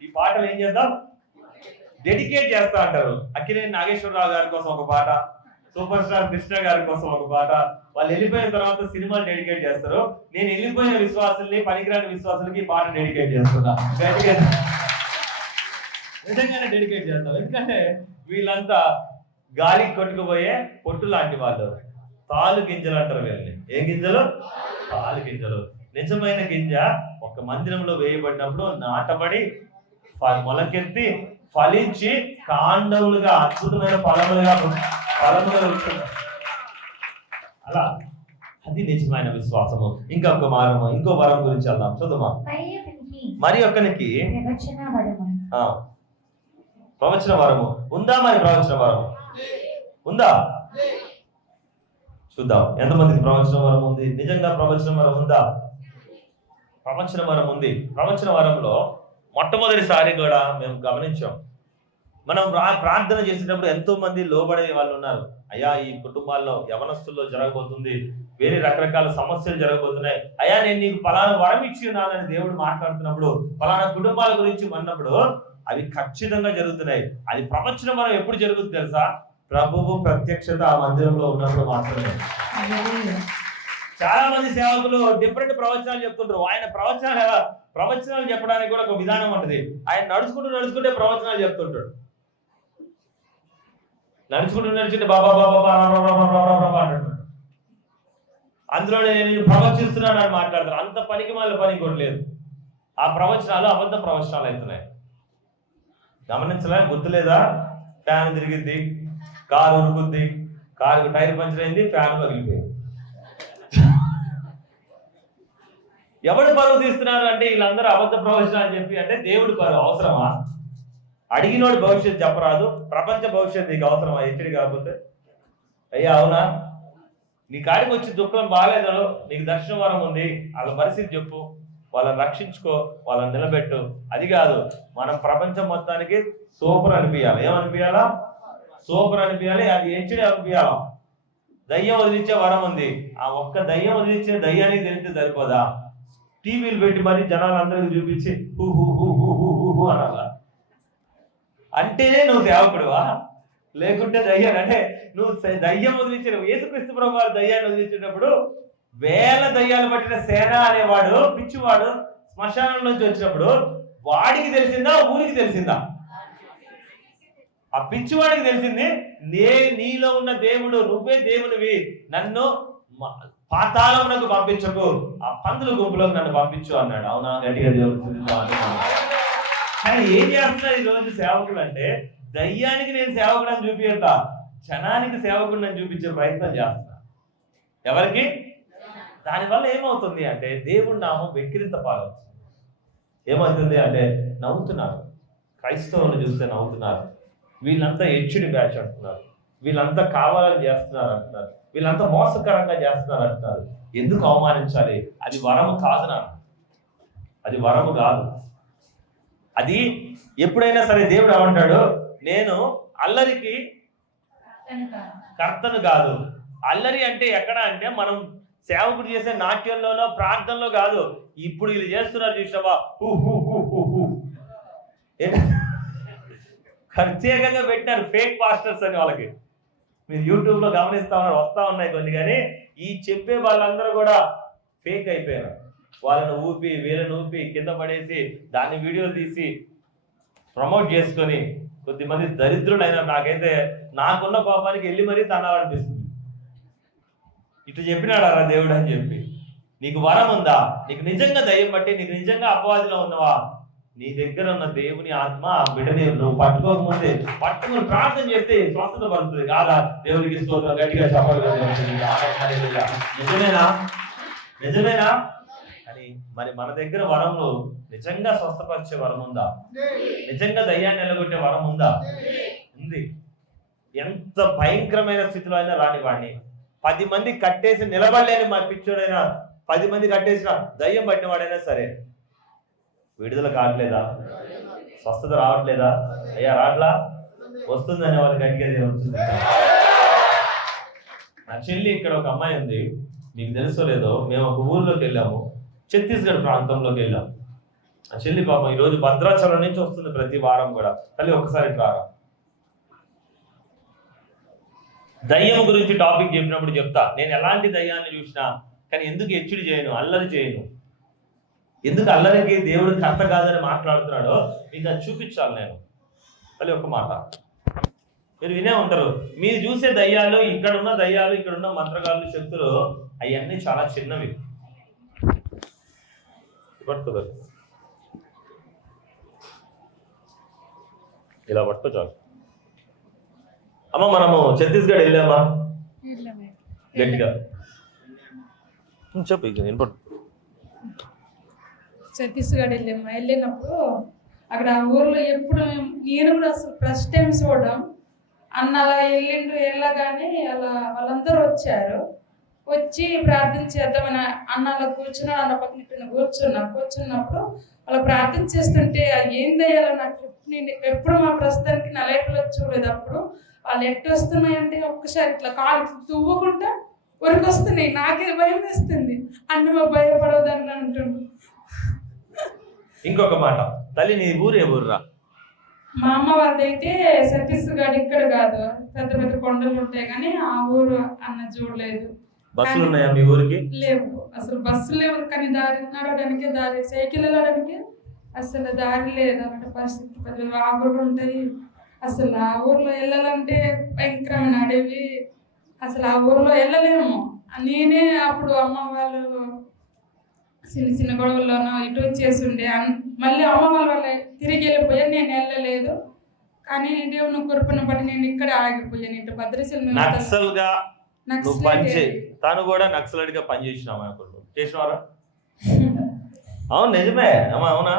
ఈ పాటలు ఏం చేద్దాం? డెడికేట్ చేస్తా అంటారు. అక్కినేని నాగేశ్వరరావు గారి కోసం ఒక పాట, సూపర్ స్టార్ కృష్ణ గారి కోసం ఒక పాట. వాళ్ళు వెళ్ళిపోయిన తర్వాత సినిమాలు డెడికేట్ చేస్తారు. నేను వెళ్ళిపోయిన విశ్వాసుల్ని, పనికిరాని విశ్వాసులకి ఈ పాట డెడికేట్ చేస్తున్నా. నిజంగానే డెడికేట్ చేస్తాం. ఎందుకంటే వీళ్ళంతా గాలికి కొట్టుకుపోయే పొట్టు లాంటి వాళ్ళు. తాలు గింజలు అంటారు వీళ్ళని. ఏ గింజలు? తాలు గింజలు. నిజమైన గింజ ఒక మందిరంలో వేయబడినప్పుడు నాటబడి మొలకెత్తి ఫలించి కాండములుగా అద్భుతమైన ఫలములుగా అలా. అది నిజమైన విశ్వాసము. ఇంకొక వారము, ఇంకో వరం గురించి వెళ్దాం. చదువుమా. మరి ఒక్కనికి ప్రవచన వరము ఉందా? మరి ప్రవచన వరము ఉందా? చూద్దాం ఎంతమందికి ప్రవచన వరం ఉంది. నిజంగా ప్రవచన వరం ఉందా? ప్రవచన వరం ఉంది. ప్రవచన వరంలో మొట్టమొదటిసారి కూడా మేము గమనించాం. మనం ప్రార్థన చేసేటప్పుడు ఎంతో మంది లోబడే వాళ్ళు ఉన్నారు. అయ్యా ఈ కుటుంబాల్లో యవనస్తుల్లో జరగబోతుంది, వేరే రకరకాల సమస్యలు జరగబోతున్నాయి, అయ్యా నేను నీకు ఫలానా వరం ఇచ్చి ఉన్నానని దేవుడు మాట్లాడుతున్నప్పుడు, ఫలానా కుటుంబాల గురించి అన్నప్పుడు అవి ఖచ్చితంగా జరుగుతున్నాయి. అది ప్రవచన వరం ఎప్పుడు జరుగుతుంది తెలుసా? ప్రభువు ప్రత్యక్షత ఆ మందిరంలో ఉన్నప్పుడు మాత్రమే. చాలా మంది సేవకులు డిఫరెంట్ ప్రవచనాలు చెప్తుంటారు. ఆయన ప్రవచనాలు చెప్పడానికి కూడా ఒక విధానం ఉంటుంది. ఆయన నడుచుకుంటే ప్రవచనాలు చెప్తుంటాడు. నడుచుకుంటే బాబా బాబా బాబా అంటుంటాడు. అందులో నేను ప్రవచిస్తున్నాను అని మాట్లాడతారు. అంత పనికి మళ్ళీ పని కూడా లేదు. ఆ ప్రవచనాలు అబద్ధ ప్రవచనాలు అవుతున్నాయి. గమనించలే? గుర్తులేదా? ఫ్యాన్ తిరిగిద్ది, కారు ఉరుకుద్ది, కారుకు టైర్ పంచర్ అయింది, ఫ్యాన్ పగిలిపోయింది. ఎవడు పరువు తీస్తున్నారు అంటే వీళ్ళందరూ అబద్ధ ప్రవచనాలు చెప్పి. అంటే దేవుడి పరువు అవసరమా? అడిగినోడు భవిష్యత్తు చెప్పరాదు. ప్రపంచ భవిష్యత్తు నీకు అవసరమా? హెచ్చడి కాకపోతే అయ్యా అవునా? నీ కాడికి వచ్చి దుఃఖం బాగాలేదు, నీకు దర్శన వరం ఉంది, వాళ్ళ పరిస్థితి చెప్పు, వాళ్ళని రక్షించుకో, వాళ్ళని నిలబెట్టు. అది కాదు, మనం ప్రపంచం మొత్తానికి సూపర్ అనిపించాలి. ఏమనిపించాలా? సూపర్ అనిపించాలి. అది హెచ్చడి అనిపించాలా? దయ్యం వదిలించే వరం ఉంది. ఆ ఒక్క దయ్యం వదిలించే దయ్యానికి తెలిస్తే సరిపోదా? టీవీలు పెట్టి మరి జనాలందరికీ చూపించి who who who who who who who అనాలా? అంటేనే నువ్వు సేవకుడువా? లేకుంటే దయ్యాన్ని అంటే నువ్వు దయ్యం వదిలించిన యేసుక్రీస్తు ప్రభువు వారు దయ్యాన్ని వదిలించేటప్పుడు వేల దయ్యాలు పట్టిన సేన అనేవాడు పిచ్చివాడు శ్మశానం నుంచి వచ్చినప్పుడు వాడికి తెలిసిందా? ఊరికి తెలిసిందా? ఆ పిచ్చివాడికి తెలిసింది, నీలో ఉన్న దేవుడు, నువ్వే దేవునివి, నన్ను పాతాళమునకు పంపించకు, ఆ పందుల గుంపులోకి నన్ను పంపించు అన్నాడు. అవునా? గట్టిగా దేవుడు. కానీ ఏం చేస్తున్నారు ఈరోజు సేవకులు అంటే, దయ్యానికి నేను సేవకుడు అని చూపించట, జనానికి సేవకుడు అని చూపించే ప్రయత్నం చేస్తున్నా. ఎవరికి? దానివల్ల ఏమవుతుంది అంటే దేవుడి నామం వెక్కిరింత పాలవుతుంది. ఏమవుతుంది అంటే నవ్వుతున్నారు, క్రైస్తవులను చూస్తే నవ్వుతున్నారు. వీళ్ళంతా హెచ్చుడి బ్యాచ్ అంటున్నారు, వీళ్ళంతా కావాలని చేస్తున్నారు అంటున్నారు, వీళ్ళంతా మోసకరంగా చేస్తున్నారు అంటున్నారు. ఎందుకు అవమానించాలి? అది వరము కాదు నాకు, అది వరము కాదు. అది ఎప్పుడైనా సరే దేవుడు ఏమంటాడు, నేను అల్లరికి కర్తను కాదు. అల్లరి అంటే ఎక్కడ అంటే మనం సేవకుడు చేసే నాట్యంలోనో ప్రార్థనలో కాదు. ఇప్పుడు వీళ్ళు చేస్తున్నారు చూసావా, ప్రత్యేకంగా పెట్టినారు ఫేక్ పాస్టర్స్ అని. వాళ్ళకి మీరు యూట్యూబ్ లో గమనిస్తా ఉన్నారు, వస్తా ఉన్నాయి కొన్ని. కానీ ఈ చెప్పే వాళ్ళందరూ కూడా ఫేక్ అయిపోయారు. వాళ్ళని ఊపి వీళ్ళని ఊపి కింద పడేసి దాన్ని వీడియోలు తీసి ప్రమోట్ చేసుకొని కొద్దిమంది దరిద్రుడైన నాకైతే నాకున్న కోపానికి వెళ్ళి మరీ తనాలనిపిస్తుంది. ఇటు చెప్పినాడారా దేవుడు అని చెప్పి. నీకు వరం ఉందా? నీకు నిజంగా దయ్యం బట్టి నీకు నిజంగా అపవాదిలో ఉన్నవా? నీ దగ్గర ఉన్న దేవుని ఆత్మ ఆ బిడ్డని నువ్వు పట్టుకోకముందే పట్టుకుని ప్రార్థన చేస్తే స్వస్థత పడుతుంది. కాదా? దేవునికి స్తోత్రం గట్టిగా చెప్పాలి. నిజమేనా? నిజమేనా? అని మరి మన దగ్గర వరంలో నిజంగా స్వస్థపరిచే వరం ఉందా? నిజంగా దయ్యాన్ని నిలగొట్టే వరం ఉందా? ఉంది. ఎంత భయంకరమైన స్థితిలో అయినా రానివాడిని 10 మంది కట్టేసి నిలబడలేని మా పిచ్చోడైనా 10 మంది కట్టేసిన దయ్యం పట్టిన వాడైనా సరే విడుదల కావట్లేదా? స్వస్థత రావట్లేదా? అయ్యా రాట్లా? వస్తుందనే వాళ్ళు గట్టిగా వస్తుంది. నా చెల్లి ఇక్కడ ఒక అమ్మాయి ఉంది, మీకు తెలుసో లేదో. మేము ఒక ఊర్లోకి వెళ్ళాము, ఛత్తీస్గఢ్ ప్రాంతంలోకి వెళ్ళాము. ఆ చెల్లి పాపం ఈరోజు భద్రాచలం నుంచి వస్తుంది ప్రతి వారం కూడా. తల్లి ఒకసారి రారా. దయ్యం గురించి టాపిక్ చెప్పినప్పుడు చెప్తా, నేను ఎలాంటి దయ్యాన్ని చూసినా కానీ ఎందుకు హెచ్చుడి చేయను, అల్లరి చేయను, ఎందుకు అల్లరికి దేవుడు కర్త కాదని మాట్లాడుతున్నాడో మీకు అది చూపించాలి నేను. మళ్ళీ ఒక మాట మీరు వినే ఉంటారు, మీరు చూసే దయ్యాలు, ఇక్కడున్న దయ్యాలు, ఇక్కడున్న మంత్రగాళ్ళు, శక్తులు అవన్నీ చాలా చిన్నవి. పట్టుకో, ఇలా పట్టుకో చాలు. అమ్మ మనము ఛత్తీస్గఢ్ వెళ్ళామా? గట్టిగా చెప్పు. ఇక నేను ఛత్తీస్గఢ్ వెళ్ళినప్పుడు అక్కడ ఆ ఊర్లో ఎప్పుడు నేను కూడా అసలు ఫస్ట్ టైం చూడడం. అన్న అలా వెళ్ళగానే అలా వాళ్ళందరూ వచ్చారు. వచ్చి ప్రార్థన చేద్దామని అన్న అలా కూర్చున్నాడు. అన్న పక్కన కూర్చున్నప్పుడు అలా ప్రార్థన చేస్తుంటే అది ఏం దయ్యాలో నాకు నేను ఎప్పుడు మా ప్రస్తుతానికి నా లైఫ్లో చూడలేదు. అప్పుడు వాళ్ళు ఎట్టు వస్తున్నాయంటే ఒక్కసారి ఇట్లా కాలు తువ్వకుండా వరకు వస్తున్నాయి. నాకే భయం వేస్తుంది. అన్న భయపడవద్దని అంటుండు. ఇంకొక మాట, తల్లి నీ ఊరు ఏ ఊర్రా? మా అమ్మ వాళ్ళదైతే ఛత్తీస్గఢ్, ఇక్కడ కాదు, పెద్ద పెద్ద కొండలు ఉంటాయి కానీ ఆ ఊరు అన్న చూడలేదు. బస్సులు ఉన్నాయా మీ ఊరికి? లేవు, అసలు బస్సులు లేవు. కానీ దారి నడవడానికి, దారి సైకిల్ వెళ్ళడానికి అసలు దారి లేదు. అలాంటి పరిస్థితి పెద్ద ఆవులు ఉంటాయి. అసలు ఆ ఊర్లో వెళ్ళాలంటే భయంకరమైన అడవి. అసలు ఆ ఊర్లో వెళ్ళలేము. నేనే అప్పుడు అమ్మ వాళ్ళు చిన్న చిన్న గొడవల్లోనో ఇటు వచ్చేసి ఉండే. మళ్ళీ అమ్మ వాళ్ళ తిరిగి వెళ్ళిపోయాను, నేను వెళ్ళలేదు. కానీ దేవుని కృపను బట్టి నేను ఇక్కడ ఆగిపోయాను. ఇటు భద్రాచలం నక్సల్గా తను కూడా నక్సలైట్ గా పనిచేసినామా అనుకుంటూ చేసినారా? అవును, నిజమే అమ్మా. అవునా?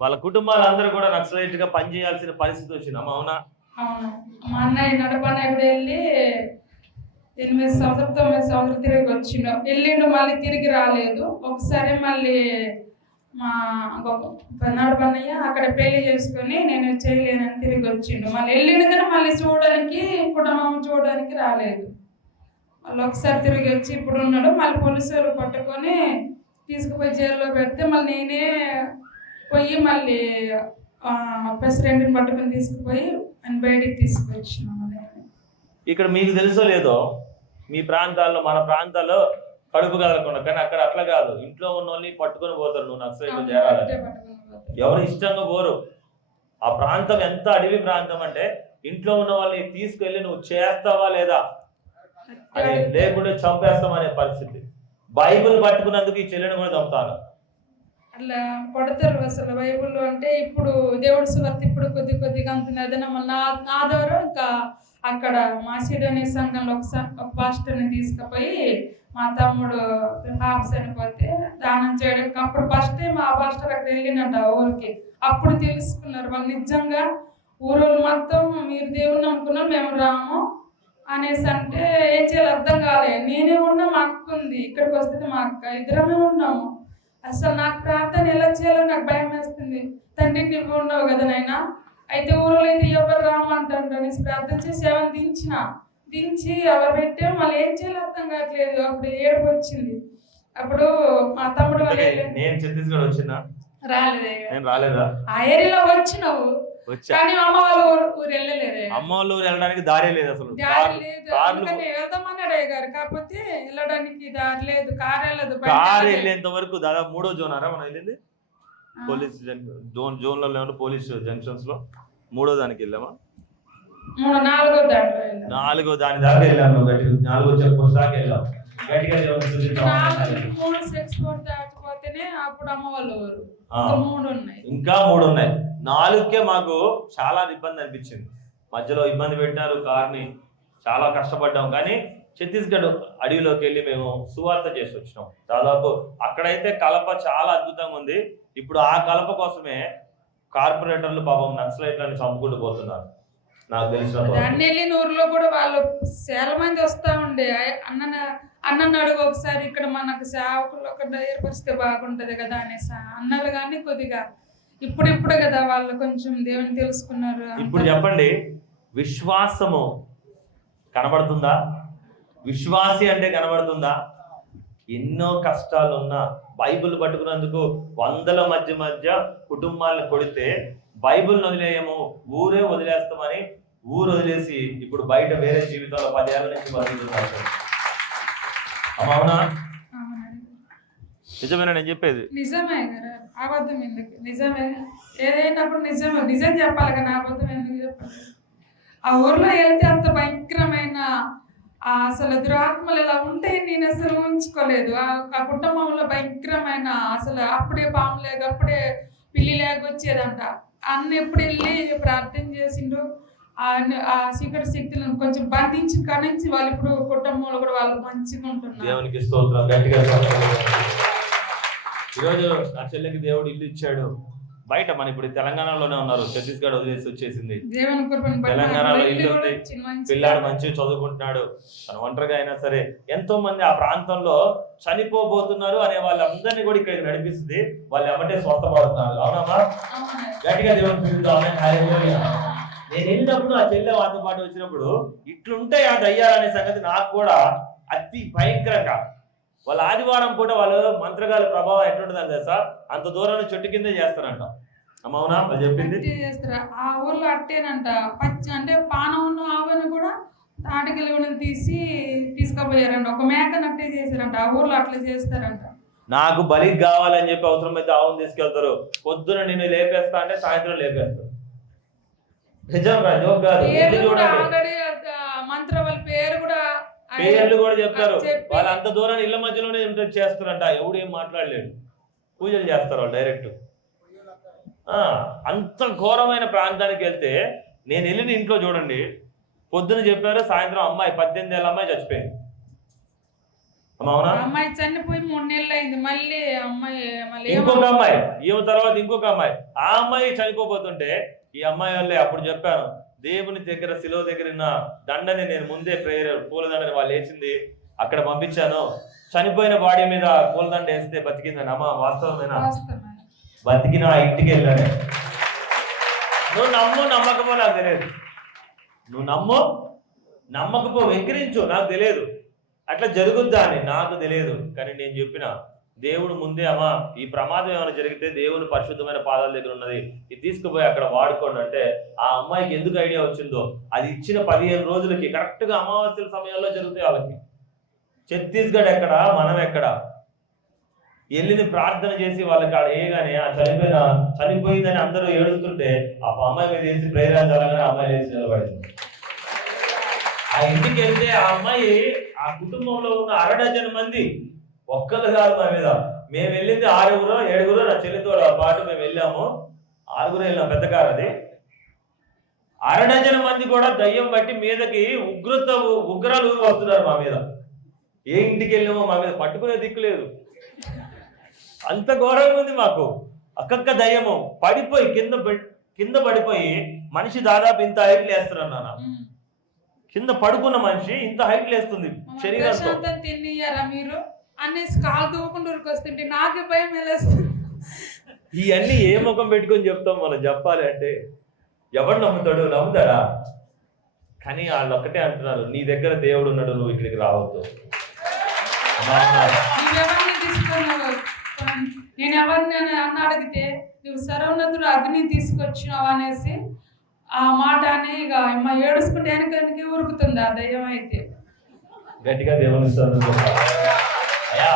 వాళ్ళ కుటుంబాలందరూ కూడా నక్సలైట్ గా పనిచేయాల్సిన పరిస్థితి వచ్చింది అమ్మా. అవునా? అవును. మా అన్నయ్య నడపన్నయ్య కూడా వెళ్ళి 8 సంవత్సరాలు 9 సంవత్సరాలు తిరిగి వెళ్ళిండు. మళ్ళీ తిరిగి రాలేదు. ఒకసారి మళ్ళీ మా నడపన్నయ్య అక్కడ పెళ్లి చేసుకొని నేను చేయలేనని తిరిగి వచ్చిండు. మళ్ళీ వెళ్ళిండు కానీ మళ్ళీ చూడడానికి, కుటుంబం చూడడానికి రాలేదు. మళ్ళీ ఒకసారి తిరిగి వచ్చి ఇప్పుడు ఉన్నాడు. మళ్ళీ పోలీసులు పట్టుకొని తీసుకుపోయి జైల్లో పెడితే మళ్ళీ నేనే పోయి మళ్ళీ ప్రెసిడెంట్ని పట్టుకొని తీసుకుపోయి ఆయన బయటికి తీసుకొచ్చినాము. ఇక్కడ మీకు తెలుసో లేదో, మీ ప్రాంతాల్లో, మన ప్రాంతాల్లో కడుపు కదలకుండా, కానీ అక్కడ అట్లా కాదు. ఇంట్లో ఉన్న వాళ్ళని పట్టుకొని పోతారు. నువ్వు నక్సలైట్లో చేరాలని ఎవరు ఇష్టంగా పోరు. ఆ ప్రాంతం ఎంత అడవి ప్రాంతం అంటే ఇంట్లో ఉన్న వాళ్ళని తీసుకెళ్ళి నువ్వు చేస్తావా లేదా అని, లేకుంటే చంపేస్తామనే పరిస్థితి. బైబిల్ పట్టుకున్నందుకు ఈ చెల్లెని కూడా చంపుతాను. అట్లా పడతారు. అసలు బైబుల్లో అంటే ఇప్పుడు దేవుడు సువార్త ఇప్పుడు కొద్దిగా అంటున్నది. మళ్ళీ నా ద్వారా ఇంకా అక్కడ మాసిడ్ అనే సంఘంలో ఒక పాస్టర్ని తీసుకుపోయి మా తమ్ముడు హాఫ్ చనిపోతే దానం చేయడానికి అప్పుడు ఫస్ట్ టైం ఆ పాస్టర్ అక్కడ వెళ్ళినట్ట ఊరికి. అప్పుడు తెలుసుకున్నారు వాళ్ళు నిజంగా ఊరోళ్ళు మొత్తం మీరు దేవుని నమ్ముకున్నారు, మేము రాము అనేసి అంటే ఏం చేయాలి అర్థం కాలేదు. నేనే ఉన్నా, మా అక్క ఉంది, ఇక్కడికి వస్తే మా అక్క, ఇద్దరమే ఉన్నాము. అసలు నాకు ప్రార్థన ఎలా చేయాలో నాకు భయం వేస్తుంది. తండ్రి నువ్వు ఉన్నావు కదా నాయనా, అయితే ఊరిలో అయితే ఎవరు రామంటారు అనేసి ప్రార్థన చేసి ఎవరిని దించి అలా పెట్టే మళ్ళీ ఏం చేయాలో అర్థం కావట్లేదు. అప్పుడు ఏడుపు వచ్చింది. అప్పుడు మా తమ్ముడు నేను ఛత్తీస్గఢ్ వచ్చినా రాలేదే. నేను రాలేదా? ఆ ఏరియాలో వచ్చినావు కానీ అమ్మ వాళ్ళ ఊరు వెళ్ళలేదే. అమ్మ వాళ్ళ ఊరు వెళ్ళడానికి దారే లేదు అసలు. దారి లేదు, కార్లు అందుకని వెళ్దామన్నాడు అయ్య గారు, కాకపోతే వెళ్ళడానికి దారి లేదు, కారు వెళ్ళదు, కారు వెళ్ళేంత వరకు దాదాపు 3వ జోనారా మనం వెళ్ళింది పోలీస్ జోన్లలో పోలీస్ జంక్షన్స్ లో 3వ దానికి వెళ్ళామా 4వ దాంట్లో వెళ్ళాం. 4వ దాని దాకా వెళ్ళాము. గట్టిగా 4వ చెక్ పోస్ట్ దాకా వెళ్ళాం. గట్టిగా దేవుని స్తుతిద్దాం. 3 సెక్స్ పోర్ట్ దాటిపోతేనే అప్పుడు అమ్మ వాళ్ళ ఊరు. ఆ. ఇంకా 3 ఉన్నాయి. ఇంకా 3 ఉన్నాయి. 4కే మాకు చాలా ఇబ్బంది అనిపించింది. మధ్యలో ఇబ్బంది పెట్టినారు కార్ని, చాలా కష్టపడ్డాం. కానీ ఛత్తీస్గఢ్ అడవిలోకి వెళ్ళి మేము సువార్త చేసి వచ్చినాం. దాదాపు అక్కడైతే కలప చాలా అద్భుతంగా ఉంది. ఇప్పుడు ఆ కలప కోసమే కార్పొరేటర్లు పాపం నక్సలైట్లని చంపుకుంటూ పోతున్నారు. నాకు తెలిసిన దాన్ని వెళ్ళిన ఊర్లో కూడా వాళ్ళు చాలా మంది వస్తా ఉండే, అన్నను అడుగు ఒకసారి ఇక్కడ మనకు సేవకులు ఒకటి ఏర్పరిస్తే బాగుంటది కదా అనేసి అన్నారు. కానీ కొద్దిగా ఇప్పుడు కదా వాళ్ళు కొంచెం దేవుని తెలుసుకున్నారు. ఇప్పుడు చెప్పండి, విశ్వాసము కనబడుతుందా? విశ్వాసి అంటే కనబడుతుందా? ఎన్నో కష్టాలు ఉన్నా బైబిల్ పట్టుకున్నందుకు వందల మధ్య కుటుంబాలను కొడితే బైబిల్ వదిలేయము, ఊరే వదిలేస్తామని ఊరు వదిలేసి ఇప్పుడు బయట వేరే జీవితంలో 10 ఏళ్ళ నుంచి బతుకుతున్నారు. అవునా? నిజమేనా నేను చెప్పేది? నిజమే కదా, అబద్ధం ఎందుకు? నిజమే, ఏదైనప్పుడు నిజం చెప్పాలి కానీ అబద్ధం ఎందుకు చెప్పాలి? ఆ ఊర్లో వెళ్తే అంత భయంకరమైన అసలు దురాత్మలు ఇలా ఉంటాయి నేను అసలు ఊహించుకోలేదు. ఆ కుటుంబంలో భయంకరమైన అసలు అప్పుడే పాము లేక అప్పుడే పిల్లి లేక వచ్చేదంట. అన్న ఎప్పుడు వెళ్ళి ప్రార్థన చేసిండ్రు, ఆ చీకటి శక్తులను కొంచెం బంధించి కనించి వాళ్ళు ఇప్పుడు కుటుంబంలో కూడా వాళ్ళు మంచిగా ఉంటున్నారు. దేవునికి స్తోత్రం. గట్టిగా ఈరోజు నా చెల్లెకి దేవుడు ఇల్లు ఇచ్చాడు. బయట మన ఇప్పుడు తెలంగాణలోనే ఉన్నారు, ఛత్తీస్గఢ్ వదిలేసి వచ్చేసింది. తెలంగాణలో ఇల్లు ఉంది, పిల్లాడు మంచిగా చదువుకుంటున్నాడు. తన ఒంటరిగా అయినా సరే ఎంతో మంది ఆ ప్రాంతంలో చనిపోబోతున్నారు అనే వాళ్ళందరినీ కూడా ఇక్కడ నడిపిస్తుంది. వాళ్ళు ఏమంటే స్వస్థపడుతున్నారు. అవునమ్మా? గట్టిగా దేవుని పిలుద్దాం. నేను వెళ్ళినప్పుడు ఆ చెల్లె వారితో పాటు వచ్చినప్పుడు ఇట్లుంటాయి ఆ దయ్యాలనే సంగతి నాకు కూడా అతి భయంకరంగా. వాళ్ళ ఆదివారం పూట వాళ్ళు మంత్రగాల ప్రభావం ఎట్లుంటుందని తెలుసా? అంత దూరం చెట్టు కిందే చేస్తారంట. అవునా? వాళ్ళు చెప్పింది ఆ ఊర్లో అట్టేనంట. అంటే పానం ఉన్న ఆవును కూడా తాటికలు తీసుకుపోయారంట. ఒక మేకను అట్టే చేశారంట. ఆ ఊర్లో అట్లా చేస్తారంట. నాకు బలికి కావాలని చెప్పి అవసరమైతే ఆవును తీసుకెళ్తారు. పొద్దున నేను లేపేస్తా అంటే సాయంత్రం లేపేస్తారు. నిజం కాదు. మంత్ర వాళ్ళ పేర్లు కూడా చెప్తారు. వాళ్ళు అంత దూరం ఇళ్ల మధ్యలోనే చేస్తారంట. ఎవడు ఏం మాట్లాడలేడు. పూజలు చేస్తారు వాళ్ళు డైరెక్ట్. అంత ఘోరమైన ప్రాంతానికి వెళ్తే నేను వెళ్ళిన ఇంట్లో చూడండి, పొద్దున చెప్పారు, సాయంత్రం అమ్మాయి 18 ఏళ్ళ అమ్మాయి చచ్చిపోయింది. అవునా? అమ్మాయి చనిపోయి 3 నెలలు అయింది. మళ్ళీ ఇంకొక అమ్మాయి, ఈమె తర్వాత ఇంకొక అమ్మాయి, ఆ అమ్మాయి చనిపోతుంటే ఈ అమ్మాయి వాళ్ళే అప్పుడు చెప్పాను, దేవుని దగ్గర శిలువ దగ్గర ఉన్న దండని నేను ముందే పూలదండని వాళ్ళు వేసింది అక్కడ పంపించాను. చనిపోయిన బాడీ మీద పూలదండ వేస్తే బతికిందని. అమ్మ వాస్తవమేనా? బతికిన ఆ ఇంటికి వెళ్ళాను. నువ్వు నమ్ము నమ్మకపో నాకు తెలియదు. నువ్వు నమ్మకపో వెక్కిరించు నాకు తెలియదు. అట్లా జరుగుద్దా అని నాకు తెలియదు. కానీ నేను చెప్పిన దేవుడు ముందే, అమ్మ ఈ ప్రమాదం ఏమైనా జరిగితే దేవుని పరిశుద్ధమైన పాదాల దగ్గర ఉన్నది, ఇది తీసుకుపోయి అక్కడ వాడుకోండి అంటే ఆ అమ్మాయికి ఎందుకు ఐడియా వచ్చిందో, అది ఇచ్చిన 15 రోజులకి కరెక్ట్గా అమావాస్యల సమయంలో జరుగుతాయి వాళ్ళకి. ఛత్తీస్గఢ్ ఎక్కడ, మనం ఎక్కడ? వెళ్ళిని ప్రార్థన చేసి వాళ్ళకి ఆడ వేయగానే ఆ చనిపోయిందని అందరూ ఏడుస్తుంటే ఆ అమ్మాయి మీద వేసి ప్రేరాజాలని అమ్మాయి వేసి నిలబడింది. ఆ ఇంటికి వెళ్తే ఆ అమ్మాయి ఆ కుటుంబంలో ఉన్న 6 డజన్ మంది, ఒక్కళ్ళు కాదు మా మీద. మేము వెళ్ళింది 6గురు 7గురు, నా చెల్లితో పాటు మేము వెళ్ళాము. 6గురు వెళ్ళాం, పెద్ద కారు అది. 6 డజన్ మంది కూడా దయ్యం బట్టి మీదకి ఉగ్రాలు వస్తున్నారు మా మీద. ఏ ఇంటికి వెళ్ళామో మా మీద పట్టుకునే దిక్కు లేదు. అంత ఘోరంగా ఉంది మాకు. అక్కక్క దయ్యము పడిపోయి కింద పడిపోయి మనిషి దాదాపు ఇంత హైట్ లేస్తున్నారు నాన్న. కింద పడుకున్న మనిషి ఇంత హైట్ లేస్తుంది శరీరంతో. మీరు అనేసి కాలు దూకుంటూ వస్తుంటే నాకే భయం వేస్తుంది. ఇవన్నీ ఏ ముఖం పెట్టుకొని చెప్తాం మనం? చెప్పాలి అంటే ఎవరు నమ్ముతాడు? నమ్ముతాడా? కానీ వాళ్ళు ఒక్కటే అంటున్నారు, నీ దగ్గర దేవుడు ఉన్నాడు, నువ్వు ఇక్కడికి రావద్దు. నేను ఎవరిని అన్న అడిగితే నువ్వు సర్వోన్నతుడు అగ్ని తీసుకొచ్చినావు అనేసి ఆ మాట అని ఇక మా ఏడుచుకుంటే వెనకనికి ఉరుకుతుంది ఆ దయ్యం అయితే. గట్టిగా దేవుని అయ్యా,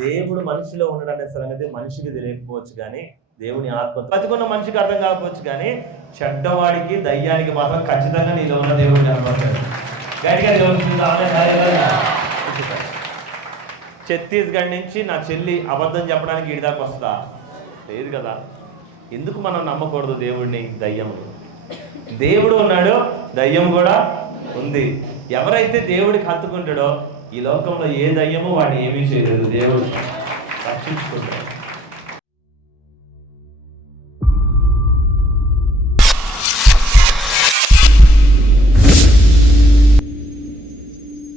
దేవుడు మనిషిలో ఉండడనే సంగతి మనిషికి తెలియకపోవచ్చు, కానీ దేవుని ఆత్మ బతుకున్న మనిషికి అర్థం కాకపోవచ్చు, కానీ చెడ్డవాడికి దయ్యానికి మాత్రం ఖచ్చితంగా నీలో ఉన్న దేవుడు కనపడతాడు. గట్టిగా దేవుని ఛత్తీస్గఢ్ నుంచి నా చెల్లి అబద్ధం చెప్పడానికి ఈడి దాకా వస్తుందా? లేదు కదా. ఎందుకు మనం నమ్మకూడదు దేవుడిని? దయ్యము దేవుడు ఉన్నాడు, దయ్యం కూడా ఉంది. ఎవరైతే దేవుడికి హత్తుకుంటాడో ఈ లోకంలో ఏ దయ్యము వాడిని ఏమీ చేయలేదు, దేవుడు రక్షించుకుంటాడు.